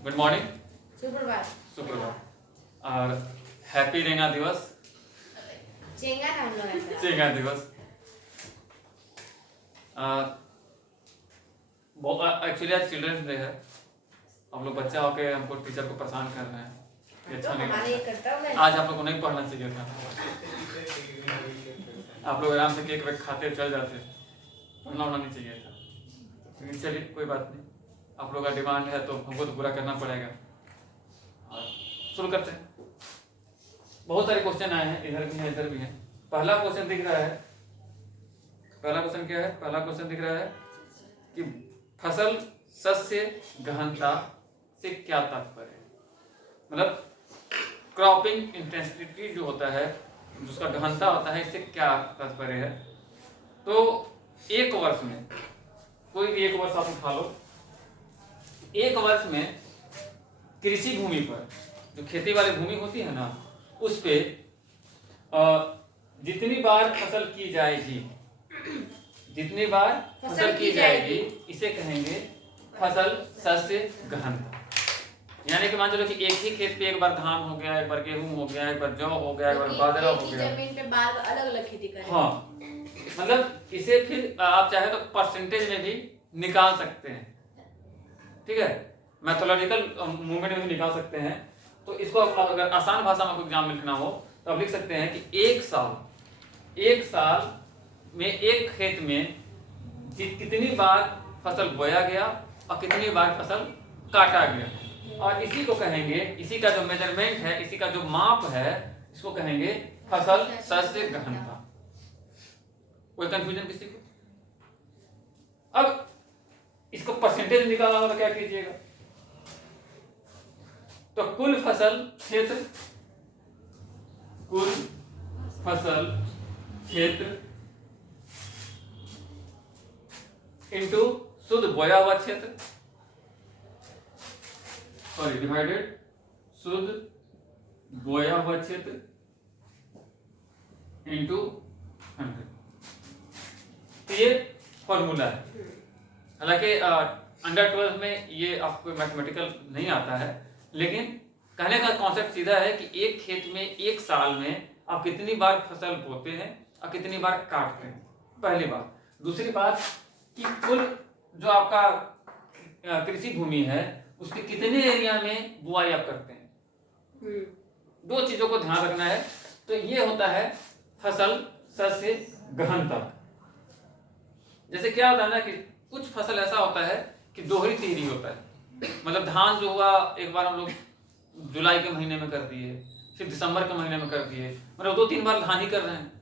Good morning, सुप्रभात। सुप्रभात और हैप्पी रेंगा दिवस, चेंगा ना हम लोग ऐसा। चेंगा दिवस। एक्चुअली आज चिल्ड्रंस डे है। हम लोग बच्चा होके हमको टीचर को परेशान कर रहे हैं, ये अच्छा नहीं हमारे ये लगता। कर्तव्य है। आज आप लोग को नहीं पढ़ना चाहिए था। आप लोग आराम से केक वेक खाते चल जाते, पढ़ना होना नहीं चाहिए था। लेकिन चलिए कोई बात नहीं, आप लोग का डिमांड है तो हमको तो पूरा करना पड़ेगा। और शुरू करते हैं। बहुत सारे क्वेश्चन आए हैं, इधर भी हैं इधर भी हैं। पहला क्वेश्चन दिख रहा है, पहला क्वेश्चन क्या है? पहला क्वेश्चन दिख रहा है कि फसल सस्य गहनता से क्या तात्पर्य है। मतलब क्रॉपिंग इंटेंसिटी जो होता है, जिसका गहनता होता है, इससे क्या तात्पर्य है। तो एक वर्ष में, कोई भी एक वर्ष आप उठा लो, एक वर्ष में कृषि भूमि पर, जो खेती वाली भूमि होती है ना, उस पे जितनी बार फसल की जाएगी, जितनी बार फसल की जाएगी, इसे कहेंगे फसल सस्य गहनता। यानी कि मान चलो कि एक ही खेत पे एक बार धान हो गया, एक बार गेहूं हो गया, एक बार जौ हो गया, एक बार बाजरा हो गया, जमीन पे बार अलग अलग खेती करें। हाँ, मतलब इसे फिर आप चाहे तो परसेंटेज में भी निकाल सकते हैं, ठीक है, मैथोलॉजिकल मूवमेंट में भी निकाल सकते हैं। तो इसको अगर आसान भाषा में आपको एग्जाम में लिखना हो तो आप लिख सकते हैं कि एक साल में एक खेत में कितनी बार फसल बोया गया और कितनी बार फसल काटा गया, और इसी को कहेंगे, इसी का जो मेजरमेंट है, इसी का जो माप है, इसको कहेंगे फसल सस्य गहनता। कोई कंफ्यूजन किसी को? अब इसको परसेंटेज निकालना हो तो क्या कीजिएगा, तो कुल फसल क्षेत्र, कुल फसल क्षेत्र इनटू शुद्ध बोया हुआ क्षेत्र, सॉरी डिवाइडेड शुद्ध बोया हुआ क्षेत्र इनटू 100। तो ये फॉर्मूला है। हालांकि अंडर 12 में ये आपको मैथमेटिकल नहीं आता है, लेकिन कहने का कॉन्सेप्ट सीधा है कि एक खेत में एक साल में आप कितनी बार फसल बोते हैं और कितनी बार काटते हैं, पहली बात। दूसरी बात कि कुल जो आपका कृषि भूमि है, उसके कितने एरिया में बुआई आप करते हैं, दो चीजों को ध्यान रखना है। तो ये होता है फसल सस्य गहनता। जैसे क्या होता है ना कि कुछ फसल ऐसा होता है कि दोहरी तिहरी होता है। मतलब धान जो हुआ, एक बार हम लोग जुलाई के महीने में कर दिए, फिर दिसंबर के महीने में कर दिए, मतलब 2-3 बार धान ही कर रहे हैं।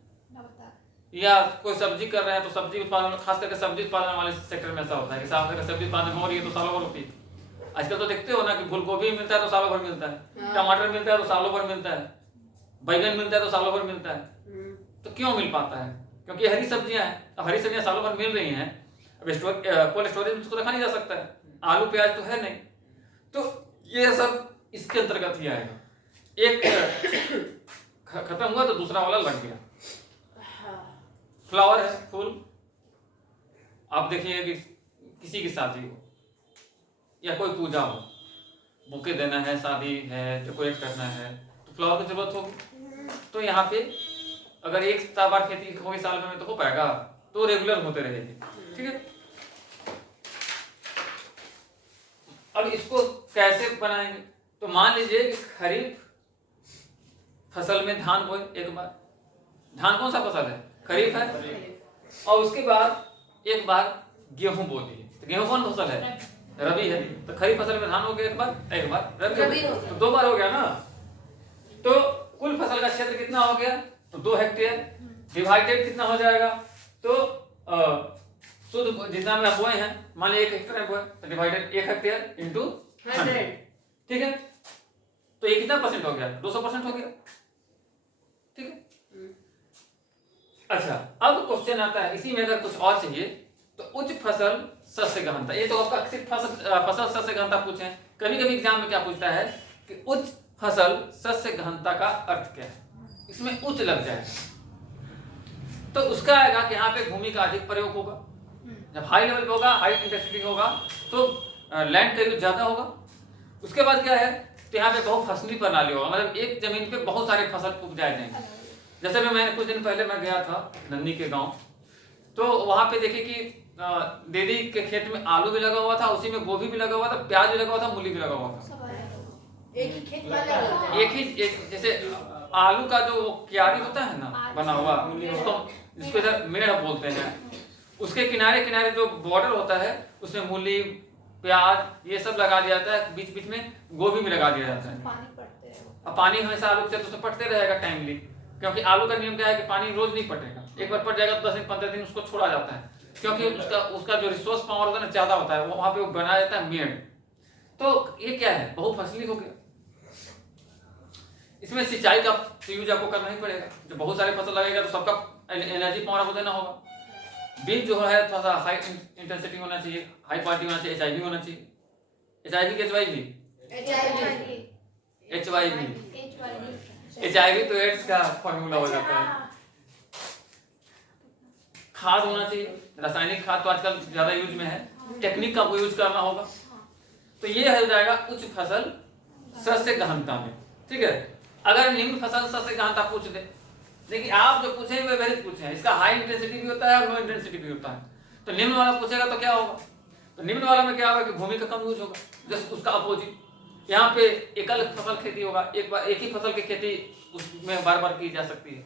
या कोई सब्जी कर रहे हैं तो सब्जी उत्पादन, खास करके सब्जी उत्पादन वाले सेक्टर में ऐसा होता है कि साल भर सब्जी उत्पादन हो रही है तो सालों भर होती है। आजकल तो देखते हो ना कि फूल गोभी मिलता है तो सालों भर मिलता है, टमाटर मिलता है तो सालों भर मिलता है, बैगन मिलता है तो सालों भर मिलता है। तो क्यों मिल पाता है? क्योंकि हरी सब्जियां हैं। अब हरी सब्जियां सालों भर मिल रही हैं, अब कोल्ड स्टोरेज में उसको रखा नहीं जा सकता है, आलू प्याज तो है नहीं। तो ये सब इसके अंतर्गत ही आएगा। एक खत्म हुआ तो दूसरा वाला लग गया। फ्लावर है, फूल, आप देखिए कि किसी की शादी हो या कोई पूजा हो, बुके देना है, शादी है, डेकोरेट करना है, तो फ्लावर की जरूरत होगी। तो यहाँ पे अगर एक बार खेती होगी साल में तो हो पाएगा, तो रेगुलर होते रहेगी, ठीक है। अब इसको कैसे बनाएंगे? तो मान लीजिए कि खरीफ फसल में धान बोए एक बार, धान कौन सा फसल है? खरीफ है। और उसके बाद एक बार गेहूं बो दिए, तो गेहूं कौन फसल है? रबी है। तो खरीफ फसल में धान हो गया एक बार रबी हो गया, तो 2 बार हो गया ना। तो कुल फसल का क्षेत्र कितना हो गया? तो 2 हेक्टेयर डिवाइडेड कितना हो जाएगा? तो शुद्ध जितना में बोए हैं, मान लीजिए 1 हेक्टेयर बोए तो डिवाइडेड 1 हेक्टेयर इंटू 100, ठीक है। तो ये कितना परसेंट हो गया? 200% हो गया, ठीक है। अच्छा, अब क्वेश्चन आता है, इसी में अगर कुछ और चाहिए तो उच्च फसल सस्य गहनता। ये तो आपका सिर्फ फसल सस्य गहनता पूछे। कभी कभी एग्जाम में क्या पूछता है कि उच्च फसल सस्य गहनता का अर्थ क्या है, इसमें उच्च लग जाए तो उसका आएगा कि यहाँ पे भूमि का अधिक प्रयोग होगा। जब हाई लेवल पे होगा, हाई इंटेंसिटी होगा, तो लैंड का यूज ज्यादा होगा, उसके बाद क्या है, तो यहाँ पे बहुफसली प्रणाली होगा, मतलब एक जमीन पे बहुत सारे फसल उपजाए जाएंगे। जैसे भी मैंने कुछ दिन पहले मैं गया था नंदी के गांव, तो वहाँ पे देखे कि दीदी के खेत में आलू भी लगा हुआ था, उसी में गोभी भी लगा हुआ था, प्याज भी लगा हुआ था, मूली भी लगा हुआ था। एक ही खेत वाले होते हैं। एक जैसे आलू का जो क्यारी होता है ना बना हुआ, उसको जिसको इधर मेड़ बोलते हैं, उसके किनारे किनारे जो बॉर्डर होता है उसमें मूली प्याज ये सब लगा दिया जाता है, बीच बीच में गोभी भी लगा दिया जाता है। अब पानी हमेशा आलू के तो पटते रहेगा टाइमली, क्योंकि आलू का नियम क्या है कि पानी रोज नहीं पटेगा, एक बार पट जाएगा तो 10 दिन 15 दिन उसको छोड़ा जाता है, क्योंकि उसका जो रिसोर्स पावर होता है ना ज्यादा होता है, वो वहां पे वो बनाया जाता है मेड़। तो ये क्या है, बहुफसली हो गया। इसमें सिंचाई का यूज आपको करना ही पड़ेगा, जब बहुत सारे फसल लगेगा तो सबका एनर्जी पावर आपको देना होगा। बीज जो है थोड़ा सा हाई इंटेंसिटी होना चाहिए, हाई क्वालिटी होना चाहिए, एचआईवी होना चाहिए। एचआईवी के एचवाईवी एचआईवी तो एड्स का फॉर्मूला हो जाता है। खाद होना चाहिए, रासायनिक खाद तो आजकल ज्यादा यूज में है, टेक्निक का यूज करना होगा। तो ये हो जाएगा उच्च फसल सस्य गहनता में, ठीक है। अगर निम्न फसल सस्य गहनता पूछ दे, देखिए आप जो पूछे वे वेरिज पूछे हैं, इसका हाई इंटेंसिटी भी होता है और लो इंटेंसिटी भी होता है। तो निम्न वाला पूछेगा तो क्या होगा, तो निम्न वाला में क्या होगा कि भूमि का कम यूज होगा, जस्ट उसका अपोजिट। यहाँ पे एकल फसल खेती होगा, एक ही फसल की खेती उसमें बार बार की जा सकती है,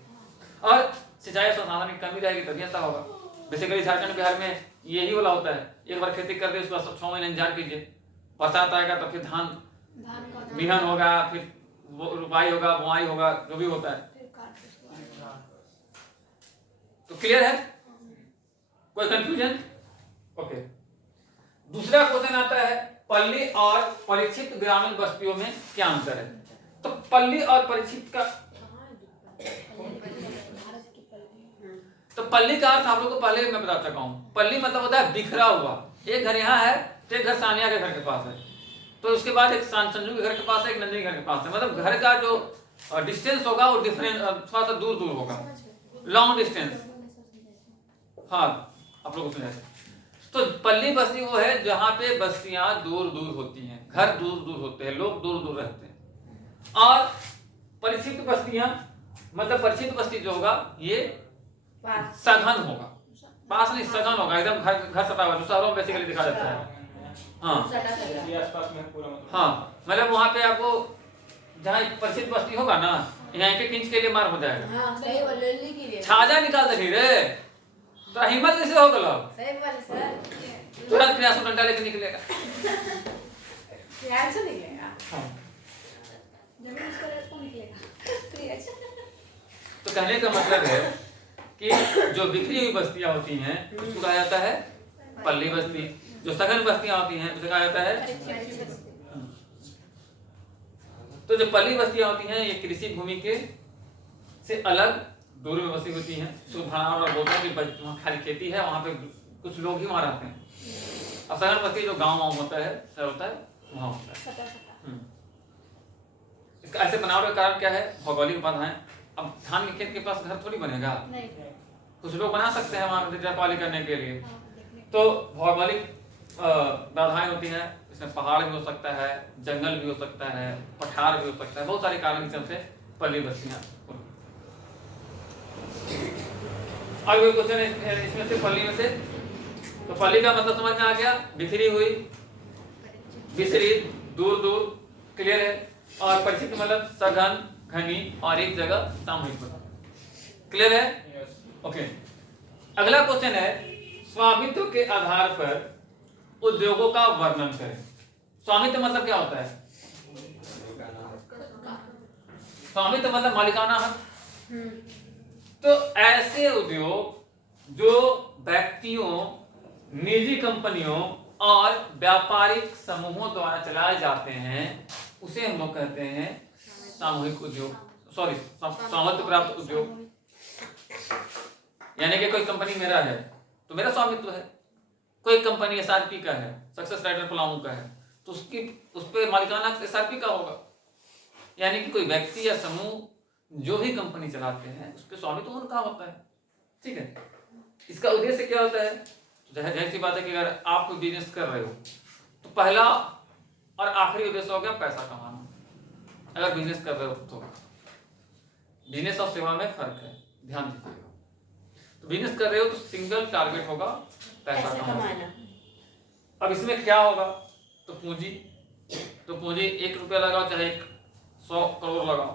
और सिंचाई संसाधन की कमी रहेगी तभी ऐसा होगा। बेसिकली झारखंड बिहार में यही वाला होता है, एक बार खेती कर दे उसके बाद 6 महीने इंतजार कीजिए, बरसात आएगा तो फिर धान बिहन होगा, फिर रुपाई होगा, बुआई होगा, जो भी होता है। तो क्लियर है, कोई कंफ्यूजन? ओके। दूसरा क्वेश्चन आता है, पल्ली और परिक्षिप्त ग्रामीण बस्तियों में क्या अंतर है? तो पल्ली और परिक्षिप्त का, तो पल्ली का अर्थ आप लोगों को पहले मैं बता चुका हूं। पल्ली मतलब होता है बिखरा हुआ, एक घर यहाँ है तो एक घर सानिया के घर के पास है, तो उसके बाद एक संजू के घर के पास है, एक नंदी के घर के पास है, मतलब घर का जो डिस्टेंस होगा वो डिफरेंट, थोड़ा सा दूर दूर होगा, लॉन्ग डिस्टेंस। हाँ, आप लोग सुने। तो पल्ली बस्ती वो है जहाँ पे बस्तियां दूर दूर होती हैं, घर दूर दूर होते हैं, लोग दूर दूर रहते हैं। और परिक्षिप्त बस्तियां मतलब परिक्षिप्त बस्ती जो होगा ये सघन होगा, पास नहीं सघन होगा, एकदम घर सटा हुआ, जो शहरों में बेसिकली दिखा जाता है। हाँ हाँ, मतलब वहाँ पे आपको जहाँ परिचित बस्ती होगा ना, यहाँ 1 इंच के लिए मार हो जाएगा। हाँ, सही बोले, लिख ही लिया। छाजा निकाल दे रे, तो हिम्मत कैसे हो गलो? सही बोले सर। तुरंत 50 डंडा लेके निकलेगा। यार से निकलेगा। हाँ। जमीन उसका रेट को निकलेगा। तो कहने का मतलब है कि जो बिखरी हुई बस्तियां होती हैं उसको कहा जाता है पल्ली बस्ती, जो सघन बस्तियां होती हैं उसे कहा जाता है। तो जो पल्ली बस्तियां होती हैं ये कृषि भूमि के से अलग दूर में बसी होती हैं, सुभान और बोलते हैं कि वहाँ खाली खेती है, वहाँ पे कुछ लोग ही वहाँ रहते हैं। अब सघन बस्ती जो गाँव होता है, शहर होता है, वहाँ होता है। इसका ऐसे बनावट का कारण क्या है? भौगोलिक बाधाएं। अब धान के खेत के पास घर थोड़ी बनेगा, कुछ लोग बना सकते हैं वहाँ रखवाली करने के लिए, तो भौगोलिक बाधाएं होती हैं। इसमें पहाड़ भी हो सकता है, जंगल भी हो सकता है, पठार भी हो सकता है, बहुत सारे कारण के चलते पल्ली बस्तियां। अगला क्वेश्चन है इसमें से पल्ली में से, तो पल्ली का मतलब समझ में आ गया, बिखरी हुई, बिसरी, दूर दूर, क्लियर है। और परिचित मतलब सघन, घनी और एक जगह सामूहिक, क्लियर है? ओके। अगला क्वेश्चन है, स्वामित्व के आधार पर उद्योगों का वर्णन करें। स्वामित्व मतलब क्या होता है? स्वामित्व मतलब मालिकाना हक। तो ऐसे उद्योग जो व्यक्तियों, निजी कंपनियों और व्यापारिक समूहों द्वारा चलाए जाते हैं उसे हम लोग कहते हैं सामूहिक उद्योग, सॉरी स्वामित्व प्राप्त उद्योग। यानी कि कोई कंपनी मेरा है तो मेरा स्वामित्व है, कोई कंपनी एसआरपी का है, सक्सेस राइटर पलामू का है, तो उसकी उस पर मालिकाना एसआरपी का होगा। यानी कि कोई व्यक्ति या समूह जो भी कंपनी चलाते हैं उस पर स्वामित्व उनका होता है, ठीक है। इसका उद्देश्य क्या होता है? जाहिर सी बात है कि अगर आप कोई बिजनेस कर रहे हो तो पहला और आखिरी उद्देश्य हो गया पैसा कमाना। अगर बिजनेस कर रहे हो तो बिजनेस और सेवा में फर्क है, ध्यान दीजिएगा। तो बिजनेस कर रहे हो तो सिंगल टारगेट होगा पैसा कमाना। अब इसमें क्या होगा, तो पूंजी 1 रुपया लगाओ चाहे 100 करोड़ लगाओ,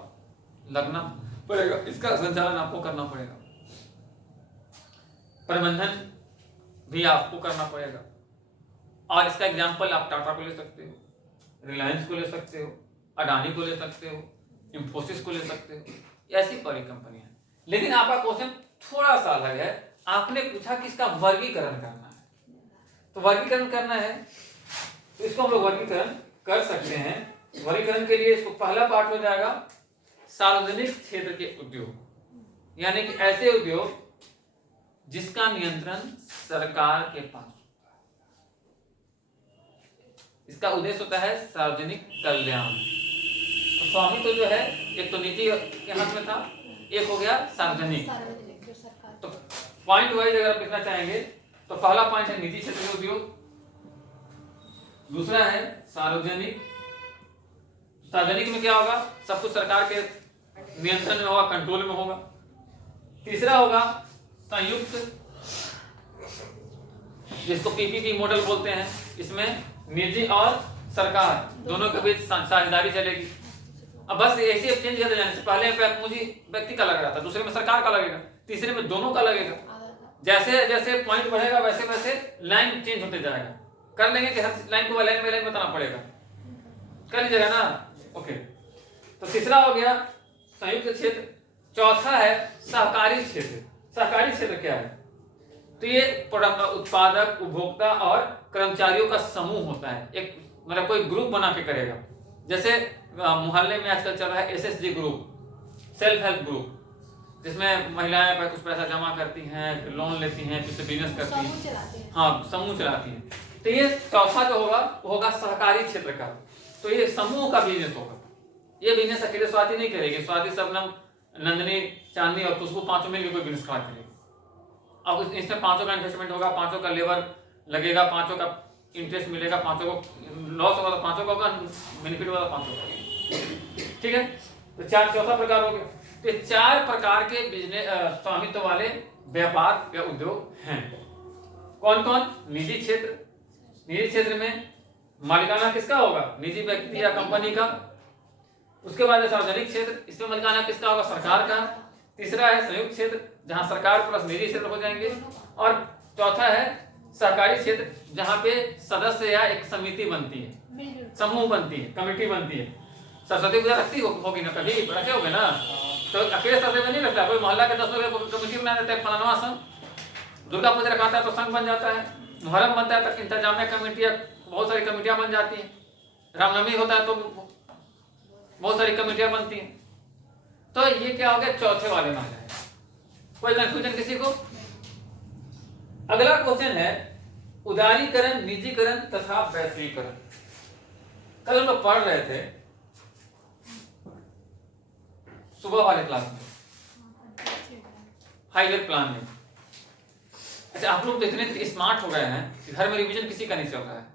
लगना पड़ेगा, इसका संचालन आपको करना पड़ेगा, प्रबंधन भी आपको करना पड़ेगा। और इसका एग्जाम्पल आप टाटा को ले सकते हो, रिलायंस को ले सकते हो, अडानी को ले सकते हो, इंफोसिस को ले सकते हो, ऐसी बड़ी कंपनियां। लेकिन आपका क्वेश्चन थोड़ा सा अलग है, आपने पूछा कि इसका वर्गीकरण करना है। तो वर्गीकरण करना है तो इसको हम लोग वर्गीकरण कर सकते हैं। वर्गीकरण के लिए इसको पहला पार्ट हो जाएगा सार्वजनिक क्षेत्र के उद्योग, यानी कि ऐसे उद्योग जिसका नियंत्रण सरकार के पास। इसका उद्देश्य होता है सार्वजनिक कल्याण। तो स्वामित्व तो जो है एक तो निजी के हाथ में था, एक हो गया सार्वजनिक। तो पॉइंट वाइज अगर आप लिखना चाहेंगे तो पहला पॉइंट है निजी क्षेत्र के उद्योग, दूसरा है सार्वजनिक। सार्वजनिक में क्या होगा, सब कुछ सरकार के नियंत्रण में होगा, कंट्रोल में होगा। तीसरा होगा संयुक्त, जिसको पीपीपी मॉडल बोलते हैं। इसमें निजी और सरकार दोनों के बीच साझेदारी चलेगी। अब बस ऐसे चेंज करते जाने से पहले पूंजी व्यक्ति का लग रहा था, दूसरे में सरकार का लगेगा, तीसरे में दोनों का लगेगा। जैसे जैसे पॉइंट बढ़ेगा वैसे वैसे लाइन चेंज होते जाएगा। कर लेंगे कि हर लाइन को लाइन में लाइन बताना पड़ेगा, कर लीजिएगा ना। ओके, तो तीसरा हो गया संयुक्त क्षेत्र। चौथा है सहकारी क्षेत्र। सहकारी क्षेत्र क्या है, तो ये उत्पादक, उपभोक्ता और कर्मचारियों का समूह होता है। एक मतलब कोई ग्रुप बना के करेगा। जैसे मोहल्ले में आजकल चल रहा है SSG group, self help group, जिसमें महिलाएं पर कुछ पैसा जमा करती हैं, फिर लोन लेती हैं, फिर से बिजनेस करती हैं, हाँ समूह चलाती हैं। तो ये चौथा जो होगा वो होगा सहकारी क्षेत्र का। तो ये समूह का बिजनेस होगा। ये बिजनेस अकेले स्वाति नहीं करेगी, स्वाति, शबनम, नंदिनी, चांदनी और खुशबू पांचों मिलकर कोई बिजनेस खड़ा करेगी। अब इसमें पांचों का इन्वेस्टमेंट होगा, पांचों का लेबर लगेगा, पांचों का इंटरेस्ट मिलेगा, पांचों को लॉस होगा तो पांचों का होगा, बेनिफिट होगा पांचों का। ठीक है, तो चौथा प्रकार हो गया। तो 4 प्रकार के बिजनेस स्वामित्व वाले व्यापार या उद्योग हैं। कौन कौन, निजी क्षेत्र। निजी क्षेत्र में मालिकाना किसका होगा, निजी व्यक्ति या कंपनी का। उसके बाद है सार्वजनिक क्षेत्र, इसमें मालिकाना किसका होगा, सरकार का। तीसरा है संयुक्त क्षेत्र, जहां सरकार प्लस निजी क्षेत्र हो जाएंगे। और चौथा है सहकारी क्षेत्र, जहां पे सदस्य या एक समिति बनती है, समूह बनती है, कमेटी बनती है। सरस्वती पूजा रखती होगी ना, कभी रखे होगे ना, तो अकेले सरस्वती में नहीं रखता, कोई मोहल्ला के 10 लोग कमेटी बना देते हैं, फलाना संघ। दुर्गा पूजा रखाता है तो संघ बन जाता है, मुहर्रम बनता है तो इंतजामिया कमेटियां, बहुत सारी कमेटियां बन जाती हैं। रामनवमी होता है तो बहुत सारी कमेटियां बनती हैं। तो ये क्या हो गया, चौथे वाले में आ जाएगा। कोई कंफ्यूजन किसी को? अगला क्वेश्चन है उदारीकरण, निजीकरण तथा वैश्वीकरण। कल हम लोग पढ़ रहे थे सुबह वाले क्लास में, हाईवे प्लान में। अच्छा, आप लोग तो इतने स्मार्ट हो गए हैं कि घर में रिवीजन किसी का नहीं चल रहा है,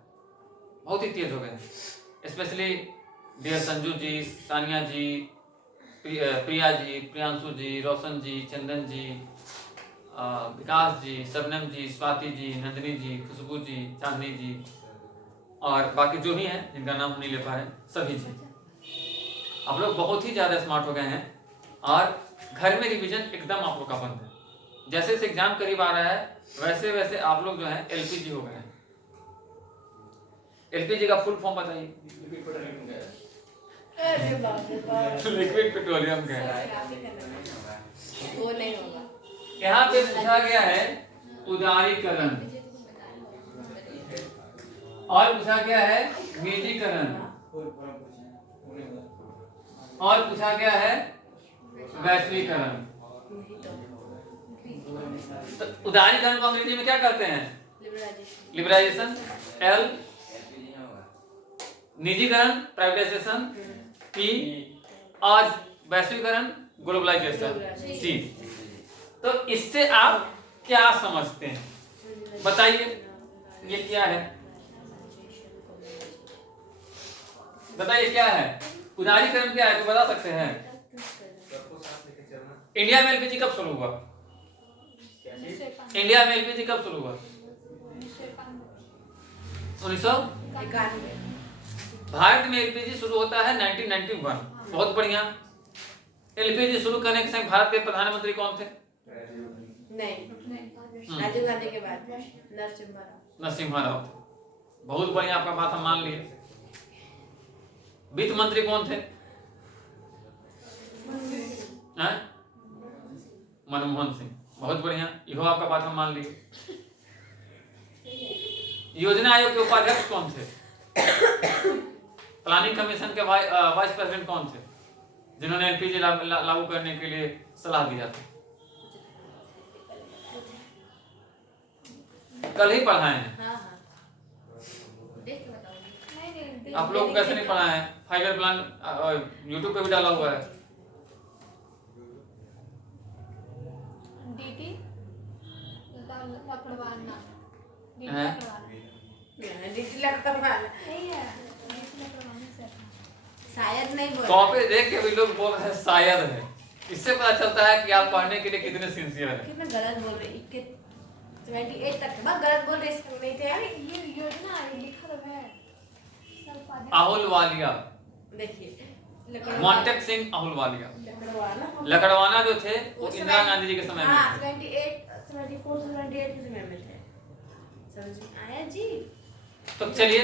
बहुत ही तेज हो गए हैं। स्पेशली डियर संजू जी, सानिया जी, प्रिया जी, प्रियांशु जी, रोशन जी, चंदन जी, विकास जी, शबनम जी, स्वाति जी, नंदिनी जी, खुशबू जी, चांदनी जी और बाकी जो भी हैं जिनका नाम नहीं ले पा रहे, सभी जी। आप लोग बहुत ही ज़्यादा स्मार्ट हो गए हैं और घर में रिवीजन एकदम आप लोग का बंद है। जैसे जैसे एग्जाम करीब आ रहा है वैसे वैसे आप लोग जो है एलपीजी हो गए हैं। एलपीजी का फुल फॉर्म बताइए। Liquid petroleum gas. वो नहीं होगा। यहाँ पे पूछा गया है उदारीकरण और पूछा गया है निजीकरण और पूछा गया है वैश्वीकरण। तो उदारीकरण को अंग्रेजी में क्या कहते हैं? लिबरलाइजेशन। एल निजीकरण, प्राइवेटाइजेशन। पी और वैश्वीकरण, ग्लोबलाइजेशन। सी। तो इससे आप क्या समझते हैं बताइए, ये क्या है? बताइए क्या है उदारीकरण, क्या है तो बता सकते हैं। इंडिया में एलपीजी कब शुरू हुआ? इंडिया में एलपीजी कब शुरू हुआ? 1991। भारत में एलपीजी शुरू होता है 1991। बहुत बढ़िया। एलपीजी शुरू करने के समय भारत के प्रधानमंत्री कौन थे? राजीव गांधी के बाद नरसिम्हा राव। बहुत बढ़िया, आपका बात हम मान लिए। वित्त मंत्री कौन थे? मनमोहन सिंह। बहुत बढ़िया, यह आपका बात हम मान लिए। योजना आयोग के उपाध्यक्ष कौन थे? प्लानिंग कमीशन के वाइस प्रेसिडेंट कौन थे जिन्होंने एलपीजी लागू करने के लिए सलाह दिया था? कल ही पढ़ाए हैं। आप लोग कैसे नहीं पढ़ाए हैं? 5 ईयर प्लान यूट्यूब पे भी डाला हुआ है। डीटी लकड़वाना नहीं है, शायद नहीं बोल कॉपी देख के भी लोग बोल रहे हैं शायद है। इससे पता चलता है कि आप पढ़ने के लिए कितने सिंसियर हैं। कितना गलत बोल रहे 28 तक बहुत गलत बोल रहे, इसमें नहीं थे यार। ये योजना लिखा तो है अहुलवालिया, देखिए मॉन्टेक सिंह अहुलवालिया। लकड़वाना लकड़वाना जो थे वो इंदिरा गांधी जी के समय में थे। 74 से 78 के समय में थे। समझ में आया जी? तो चलिए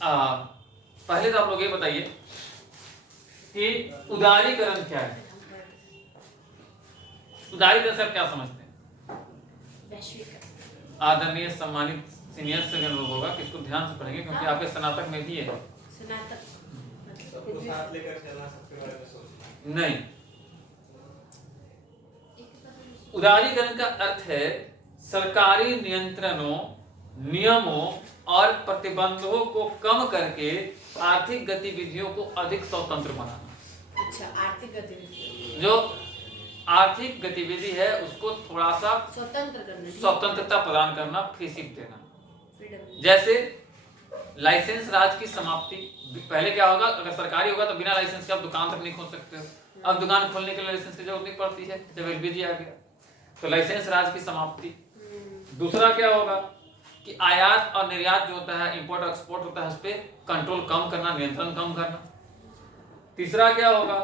पहले तो आप लोग ये बताइए कि उदारीकरण क्या है। उदारीकरण से आप क्या समझते हैं? वैश्वीकरण। आदरणीय सम्मानित सीनियर सेकंड लोग होगा कि इसको ध्यान से पढ़ेंगे क्योंकि आपके स्नातक में भी है। स्नातक सबको साथ लेकर चलना, सबके बारे में सोचना नहीं, उदारीकरण का अर्थ है सरकारी नियंत्रणों, नियमों और प्रतिबंधों को कम करके आर्थिक गतिविधियों को अधिक स्वतंत्र बनाना। अच्छा, आर्थिक गतिविधि जो आर्थिक गतिविधि है उसको थोड़ा सा स्वतंत्र करना, स्वतंत्रता प्रदान करना, फ्री शिप देना। फ्रीडम। जैसे लाइसेंस राज की समाप्ति। पहले क्या होगा, अगर सरकारी होगा तो बिना लाइसेंस के आप दुकान तक नहीं खोल सकते हो। अब दुकान खोलने के लिए लाइसेंस की जरूरत नहीं पड़ती है जब एलपीजी आ गया, तो लाइसेंस राज की समाप्ति। दूसरा क्या होगा कि आयात और निर्यात जो होता है, इंपोर्ट और एक्सपोर्ट होता है, उस पर कंट्रोल कम करना, नियंत्रण कम करना। तीसरा क्या होगा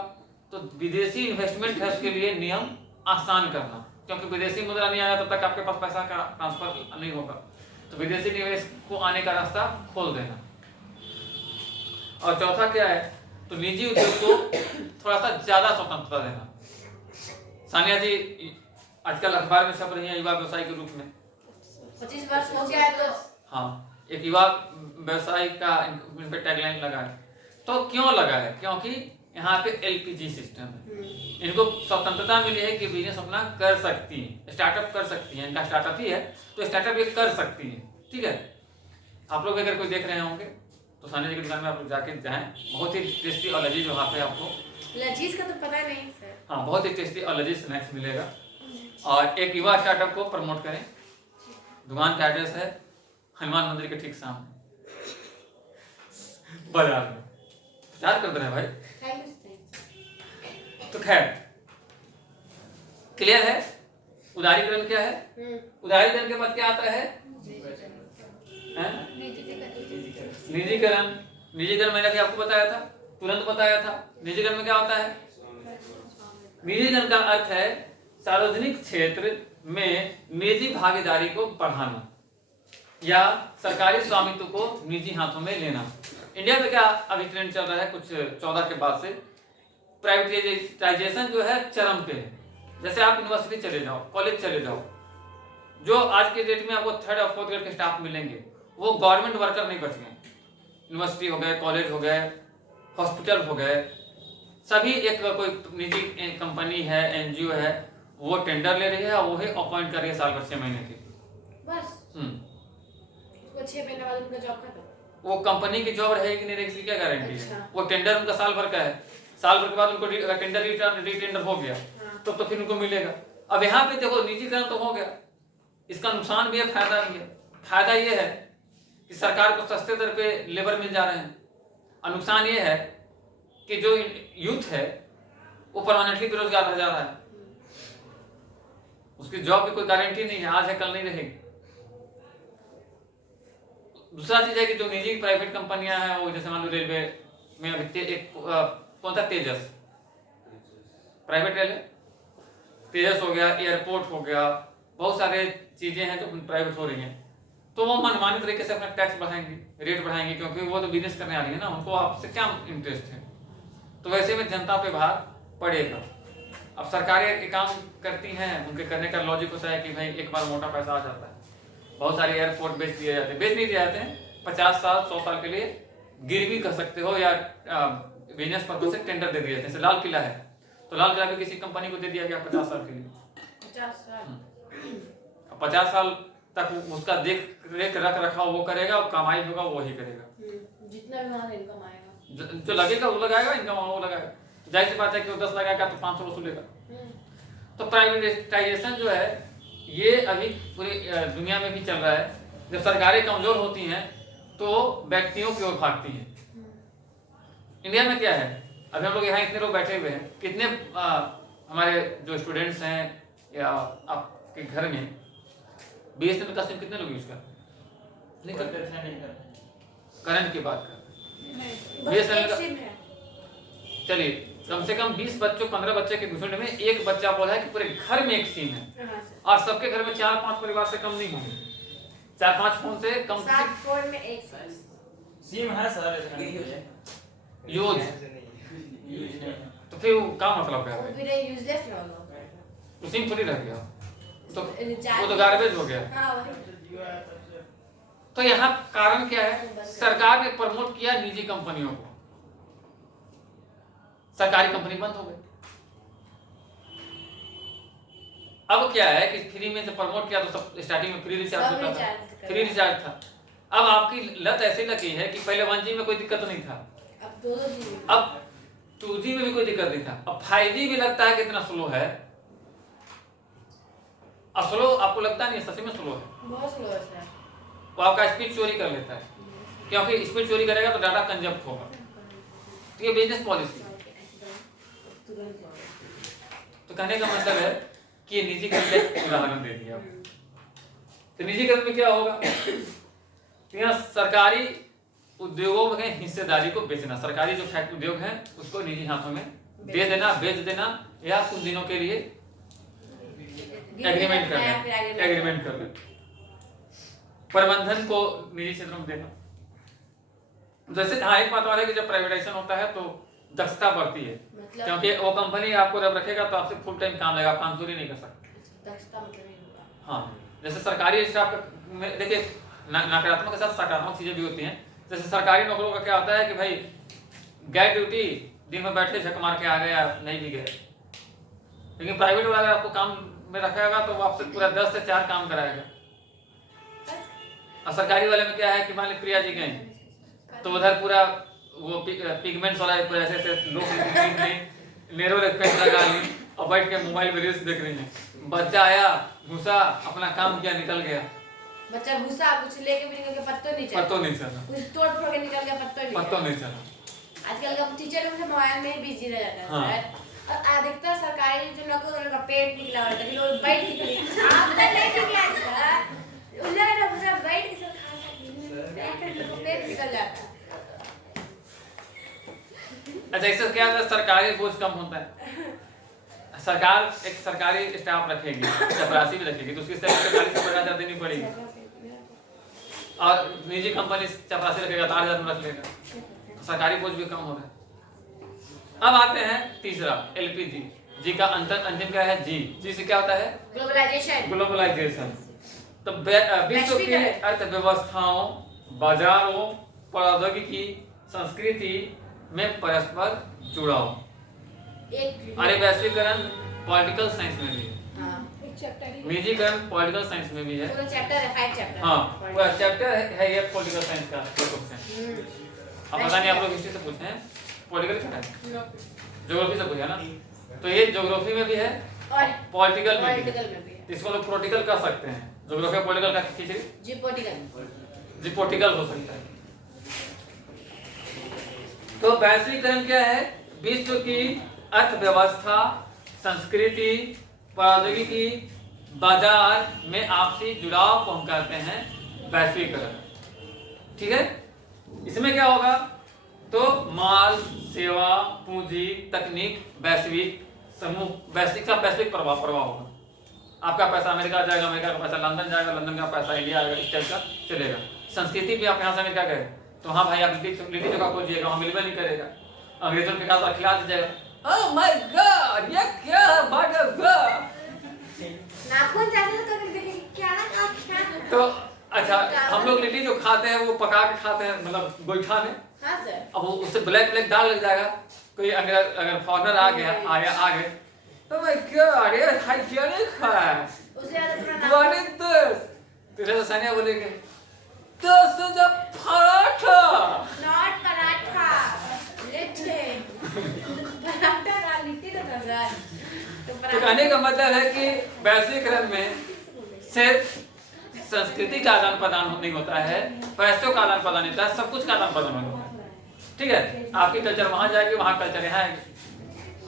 तो विदेशी इन्वेस्टमेंट है उसके लिए नियम आसान करना, क्योंकि विदेशी मुद्रा नहीं आया तब तक आपके पास पैसा का ट्रांसफर नहीं होगा, तो विदेशी निवेश को आने का रास्ता खोल देना। और चौथा क्या है तो निजी उद्योग को थोड़ा सा ज्यादा स्वतंत्रता देना। सानिया जी आजकल अखबार में छप रही है युवा व्यवसायी के रूप में। 25 वर्ष हो गया है तो हाँ, एक युवा व्यवसायी का इन पे टैगलाइन लगा है। तो क्यों लगा है? क्योंकि यहाँ पे एलपीजी सिस्टम है, इनको स्वतंत्रता मिली है कि बिजनेस अपना कर सकती है, स्टार्टअप कर सकती है। इनका स्टार्टअप ही है तो स्टार्टअप ये कर सकती है। ठीक है, आप लोग अगर कोई देख रहे होंगे तो सानिया जी की दुकान में आप लोग जाके जाएं, बहुत ही टेस्टी और लजीज वहाँ पे आपको, लजीज का तो पता नहीं सर। हाँ बहुत ही टेस्टी और लजीज स्नैक्स मिलेगा। और एक युवा स्टार्टअप को प्रमोट करें। दुकान का एड्रेस है हनुमान मंदिर के ठीक सामने बाजार में। याद कर दे रहे हैं भाई। तो खैर क्लियर है उदारीकरण क्या है। उदारीकरण के बाद क्या आता है? निजीकरण। निजीकरण मैंने अभी आपको बताया था, तुरंत बताया था। निजीकरण में क्या होता है? निजीकरण का अर्थ है सार्वजनिक क्षेत्र में निजी भागीदारी को बढ़ाना या सरकारी स्वामित्व को निजी हाथों में लेना। इंडिया में क्या अभी ट्रेंड चल रहा है कुछ 14 के बाद से, प्राइवेटाइजेशन जो है चरम पे है। जैसे आप यूनिवर्सिटी चले जाओ, कॉलेज चले जाओ, जो आज के डेट में आपको 3rd और 4th ग्रेड के स्टाफ मिलेंगे वो गवर्नमेंट वर्कर नहीं बच गए। यूनिवर्सिटी हो गए, कॉलेज हो गए, हॉस्पिटल हो गए, सभी एक कोई निजी कंपनी है, एनजीओ है, वो टेंडर ले रही है और वही अपॉइंट कर रही है साल भर 6 महीने के बस। वो 6 महीने बाद उनका जॉब खत्म। वो कंपनी की जॉब रहेगी नहीं रहेगी इसकी क्या गारंटी अच्छा। है? वो टेंडर उनका साल भर का है, साल भर के बाद उनको टेंडर रीटेंडर हो गया तो फिर उनको मिलेगा। अब यहाँ पे देखो निजीकरण तो हो गया, इसका नुकसान भी है, फायदा भी है। फायदा ये है कि सरकार को सस्ते दर पे लेबर मिल जा रहे हैं और नुकसान ये है कि जो यूथ है वो परमानेंटली बेरोजगार रह जा रहा है, उसकी जॉब की कोई गारंटी नहीं है, आज है कल नहीं रहेगी। दूसरा चीज है कि जो निजी प्राइवेट कंपनियां हैं, वो जैसे मान लो रेलवे में अभी एक कौन था, तेजस प्राइवेट रेलवे, तेजस हो गया, एयरपोर्ट हो गया, बहुत सारे चीजें हैं जो प्राइवेट हो रही हैं, तो वो मनमानी तरीके से अपना टैक्स बढ़ाएंगे, रेट बढ़ाएंगे, क्योंकि वो तो बिजनेस करने आ रही है ना, उनको आपसे क्या इंटरेस्ट है। तो वैसे में जनता पे भार पड़ेगा। अब सरकारें एक काम करती हैं, उनके करने का लॉजिक होता है कि भाई एक बार मोटा पैसा आ जाता है, बहुत सारे एयरपोर्ट बेच दिए जाते हैं, बेच नहीं दिए जाते हैं, 50 साल 100 साल के लिए गिरवी कर सकते हो, या बिजनेस पर्पज से टेंडर दे दिए जाते हैं। जैसे लाल किला है, तो लाल किला भी किसी कंपनी को दे दिया गया 50 साल के लिए, 50 साल तक उसका देख रेख रख रखाव वो करेगा, और कमाई होगा वो ही करेगा, जितना भी वहाँ इनकम आएगा, जो लगेगा वो लगाएगा, इनकम वो लगाएगा। जाहिर सी बात है कि वो 10 लगाएगा तो 500 वसूलेगा। तो प्राइवेटाइजेशन जो है ये अभी पूरी दुनिया में भी चल रहा है। जब सरकारें कमजोर होती हैं तो व्यक्तियों की ओर भागती हैं। इंडिया में क्या है, अभी हम लोग यहाँ इतने लोग बैठे हुए हैं, कितने हमारे जो स्टूडेंट्स हैं या आपके घर में BSNL का सिम कितने लोग यूज करते हैं? करंट की बात कर, BSNL का चलिए कम से कम 20 बच्चों 15 बच्चे के डिफरेंट में एक बच्चा बोला है कि पूरे घर में एक सिम है, और सबके घर में 4-5 परिवार से कम नहीं होंगे, 4-5 फोन से कम, 7 फोन में एक सिम है सर, यूज, तो फिर क्या मतलब है, वो भी यूजलेस ना हो, तो सिम फ्री रह गया, तो रिचार्ज वो तो गार्बेज हो गया। हाँ वही। तो यहाँ कारण क्या है, सरकार ने प्रमोट किया निजी कंपनियों को, सरकारी कंपनी बंद हो गई। अब क्या है कि फ्री में से प्रमोट किया तो सब स्टार्टिंग में फ्री रिचार्ज होता था, फ्री रिचार्ज था। अब आपकी लत ऐसी लगी है कि पहले 1G में कोई दिक्कत नहीं था, अब 2G, अब 2G में भी कोई दिक्कत नहीं था, अब 5G भी लगता है कितना स्लो है। अब स्लो आपको लगता नहीं है, सच में स्लो है, बहुत स्लो है सर। वो आपका स्पीड चोरी कर लेता है, क्योंकि स्पीड चोरी करेगा तो डाटा कंजप्ट होगा। तो ये बिजनेस पॉलिसी। तो कहने का मतलब है कि निजीकरण का उदाहरण दे दिया। तो निजीकरण में क्या होगा, तो यहाँ सरकारी उद्योगों में हिस्सेदारी को बेचना, सरकारी जो फैक्ट्री उद्योग है उसको निजी हाथों में दे देना, बेच देना, या कुछ दिनों के लिए एग्रीमेंट कर ले, प्रबंधन को निजी क्षेत्र में देना। जैसे हाँ एक बात और है कि जब प्राइवेटाइजेशन होता है तो दक्षता बढ़ती है, क्योंकि वो कंपनी आपको जब रखेगा तो आपसे फुल टाइम काम लेगा, काम चोरी नहीं कर सकते। दक्षता मतलब नहीं होगा। हाँ, जैसे सरकारी स्टाफ में देखिए नकारात्मक के साथ सकारात्मक चीजें भी होती हैं। जैसे सरकारी नौकरों का क्या होता है कि भाई गए ड्यूटी, दिन में बैठे झक मार के आ गए, नहीं भी गए। लेकिन प्राइवेट वाला अगर आपको काम में रखेगा तो वो आपसे पूरा 10 से 4 काम कराएगा। और सरकारी वाले में क्या है कि मान ली प्रिया जी गए तो उधर पूरा वो पिगमेंट्स वाला पूरा ऐसे लोग नेरो पेंट लगा ली और बैठ के मोबाइल में रील्स देख रही हैं। बच्चा आया, घुसा, अपना काम किया, निकल गया। बच्चा घुसा, कुछ लेके भी निकल के पत्तो नहीं चला, कुछ तोड़ फोड़ के निकल गया, पत्तो नहीं चला। आजकल का टीचर लोग मोबाइल में बिजी रह जाता है। हाँ। और अधिकतर सरकारी जो नौकरी उनका पेट निकला होता है, लोग बैठ के आप तक नहीं निकला सर, उन लोगों ने पूरा बैठ के सब खा पेट निकल जाता है। अच्छा, इससे क्या होता है, सरकारी बोझ कम होता है। सरकार एक सरकारी स्टाफ रखेगी, चपरासी भी रखेगी, तो उसकी सैलरी 40,000 देनी पड़ेगी। और निजी कंपनी चपरासी रखेगा तो 8,000 में रख लेगा, सरकारी बोझ भी कम हो रहा है। अब आते हैं तीसरा, LPG। जी का अंतिम क्या है, जी से क्या होता है, ग्लोबलाइजेशन। तो विश्व की अर्थव्यवस्थाओं, बाजारों, प्रौद्योगिकी, संस्कृति में परस्पर जुड़ाव। अरे वैश्वीकरण पॉलिटिकल साइंस में भी है, निजीकरण पॉलिटिकल साइंस में भी है, पूरा चैप्टर है, 5 चैप्टर। हाँ पूरा चैप्टर है ये पॉलिटिकल साइंस का क्वेश्चन। अब पता नहीं आप लोग हिस्ट्री से पूछते हैं, पॉलिटिकल क्या है, ज्योग्राफी से पूछा ना, तो ये ज्योग्राफी में भी है और पॉलिटिकल में भी है। इसको लोग पॉलिटिकल कर सकते हैं, ज्योग्राफी पॉलिटिकल का खिचड़ी जीपोलिटिकल हो सकता है। तो वैश्वीकरण क्या है? विश्व की अर्थव्यवस्था, संस्कृति, प्रौद्योगिकी, बाजार में आपसी जुड़ाव को हम कहते हैं वैश्वीकरण। ठीक है, इसमें क्या होगा? तो माल, सेवा, पूंजी, तकनीक, वैश्विक समूह, वैश्विक का वैश्विक प्रभाव होगा। आपका पैसा अमेरिका जाएगा, अमेरिका का पैसा लंदन जाएगा, लंदन का पैसा इंडिया आएगा, इस टाइप का चलेगा। संस्कृति भी आप यहाँ से अमेरिका गए तो हाँ भाई आप लिट्टी चोखा खोजिएगा, वहाँ मिलवे नहीं करेगा। अंग्रेजों के साथ खिला दीजिएगा, ओह माय गॉड ये क्या है, नाखून चाहते तो कभी क्या तो अच्छा हम लोग लिट्टी जो खाते हैं वो पका के खाते हैं, मतलब गोईठा में। हाँ सर। अब वो उससे ब्लैक दाग लग जाएगा। कोई अगर फॉरनर आ गए तो मैं क्या अरे हाइजीनिक है तेरे तो सनिया बोलेंगे तो जब पराठा नॉट पराठा लिट्टी पराठा ना लिट्टी तो सर। तो कहने का मतलब है कि वैश्वीकरण में सिर्फ संस्कृति का आदान प्रदान नहीं होता है, पैसों का आदान प्रदान होता है, सब कुछ का आदान प्रदान होता है। ठीक है, आपकी कल्चर वहां जाएगी, वहां कल्चर यहाँ आएगी।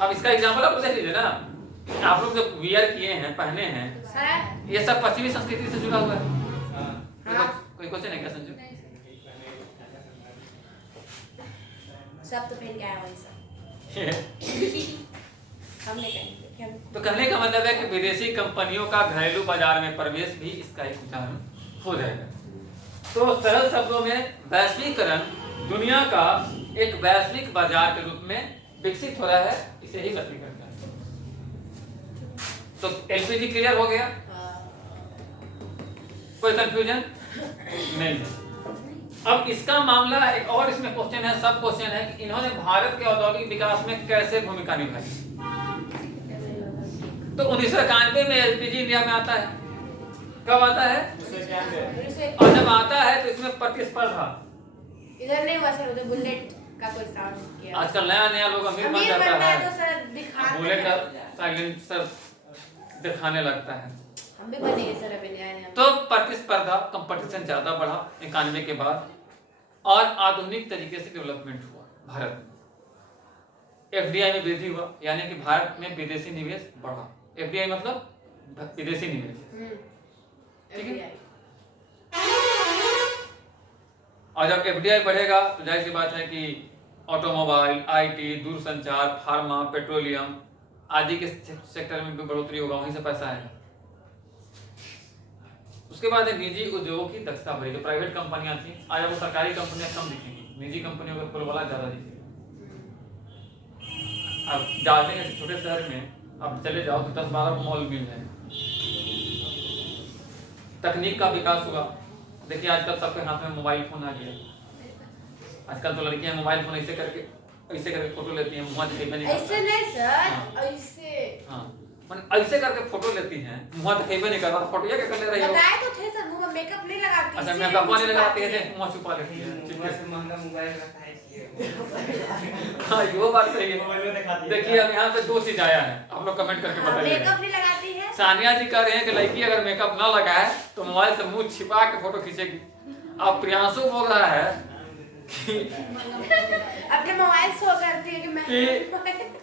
अब इसका एग्जांपल आप देख लीजिए ना, आप लोग जो वियर किए हैं, पहने हैं, ये सब पश्चिमी संस्कृति से जुड़ा हुआ है। कोई क्वेश्चन है क्या संजू? सब तो पहन के आया वही सब। हमने कहा तो कहने का मतलब है कि विदेशी कंपनियों का घरेलू बाजार में प्रवेश भी इसका एक उदाहरण हो जाएगा। तो सरल शब्दों में वैश्वीकरण दुनिया का एक वैश्विक बाजार के रूप में विकसित हो रहा है, इसे ही वैश्वीकरण कहते हैं। तो एलपीजी क्लियर हो गया? कोई कंफ्यूजन नहीं है। अब इसका मामला एक और इसमें क्वेश्चन है, सब क्वेश्चन है कि इन्होंने भारत के औद्योगिक विकास में कैसे भूमिका निभाई। तो 1991 में एलपीजी इंडिया में आता है। कब आता है? और जब आता है तो इसमें प्रतिस्पर्धा इधर नहीं हुआ सर, उधर बुलेट का कोई साउंड किया। आजकल नया लोग अमीर बन जाता है तो सर दिखा बुलेट का साइलेंसर दिखाने लगता है। हम भी बनेंगे सर अभी नया। तो प्रतिस्पर्धा, कंपटीशन ज्यादा बढ़ा 91 के बाद और आधुनिक तरीके से डेवलपमेंट हुआ भारत में। एफडीआई में वृद्धि हुआ, यानी कि भारत में विदेशी निवेश बढ़ा। एफडीआई मतलब विदेशी निवेश, ठीक है। और जब एफडीआई बढ़ेगा तो जाहिर सी बात है कि ऑटोमोबाइल, आईटी, दूरसंचार, फार्मा, पेट्रोलियम आदि के सेक्टर में भी बढ़ोतरी होगा, वहीं से पैसा आएगा। उसके बाद निजी उद्योगों की दक्षता बढ़ी। जो प्राइवेट कंपनियां थी आज वो सरकारी कंपनियां कम दिखेंगी, निजी कंपनियों का बोलबाला ज्यादा दिखेगा। अब डालने के छोटे शहर में अब चले जाओ तो 10-12 मॉल मिल जाए। तकनीक का विकास हुआ। देखिए आजकल सबके हाथ में मोबाइल फोन आ गया। आजकल तो लड़कियां मोबाइल फोन ऐसे करके फोटो लेती हैं, मुंह दिखाई नहीं करता। ऐसे नहीं सर, ऐसे हाँ ऐसे करके फोटो लेती हैं, मुंह दिखाई नहीं करता। फोटो क्या कर ले रही हो? बताए तो थे सर, मुंह में मेकअप नहीं लगाती। अच्छा मेकअप नहीं लगाती है, मुंह छुपा लेती है। ठीक है, महंगा मोबाइल रखा है इसलिए। हाँ वो बात सही है। देखिए अब यहाँ पे 2 चीज आया है, आप लोग कमेंट करके बताइए। मेकअप नहीं लगाती है। सानिया जी कह रहे हैं कि लड़की अगर मेकअप ना लगाए तो मोबाइल से मुंह छिपा के फोटो खींचेगी। अब प्रियांशु बोल रहा है कि अपने मोबाइल शो करती है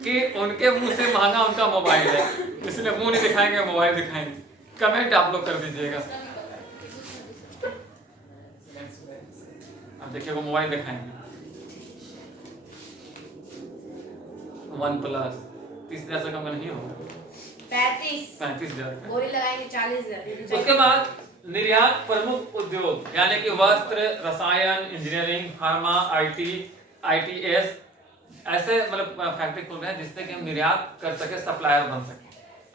कि उनके मुंह से महंगा उनका मोबाइल है, इसलिए मुंह नहीं दिखाएंगे, मोबाइल दिखाएंगे। कमेंट आप लोग कर दीजिएगा। अब देखिए वो मोबाइल दिखाएंगे। OnePlus 30,000 से कम नहीं होगा, 35,000 का। गोली लगाएंगे 40,000। उसके बाद निर्यात प्रमुख उद्योग यानी कि वस्त्र, रसायन, इंजीनियरिंग, फार्मा, ITS ऐसे मतलब फैक्ट्री खोल रहे हैं जिससे कि हम निर्यात कर सके, सप्लायर बन सके।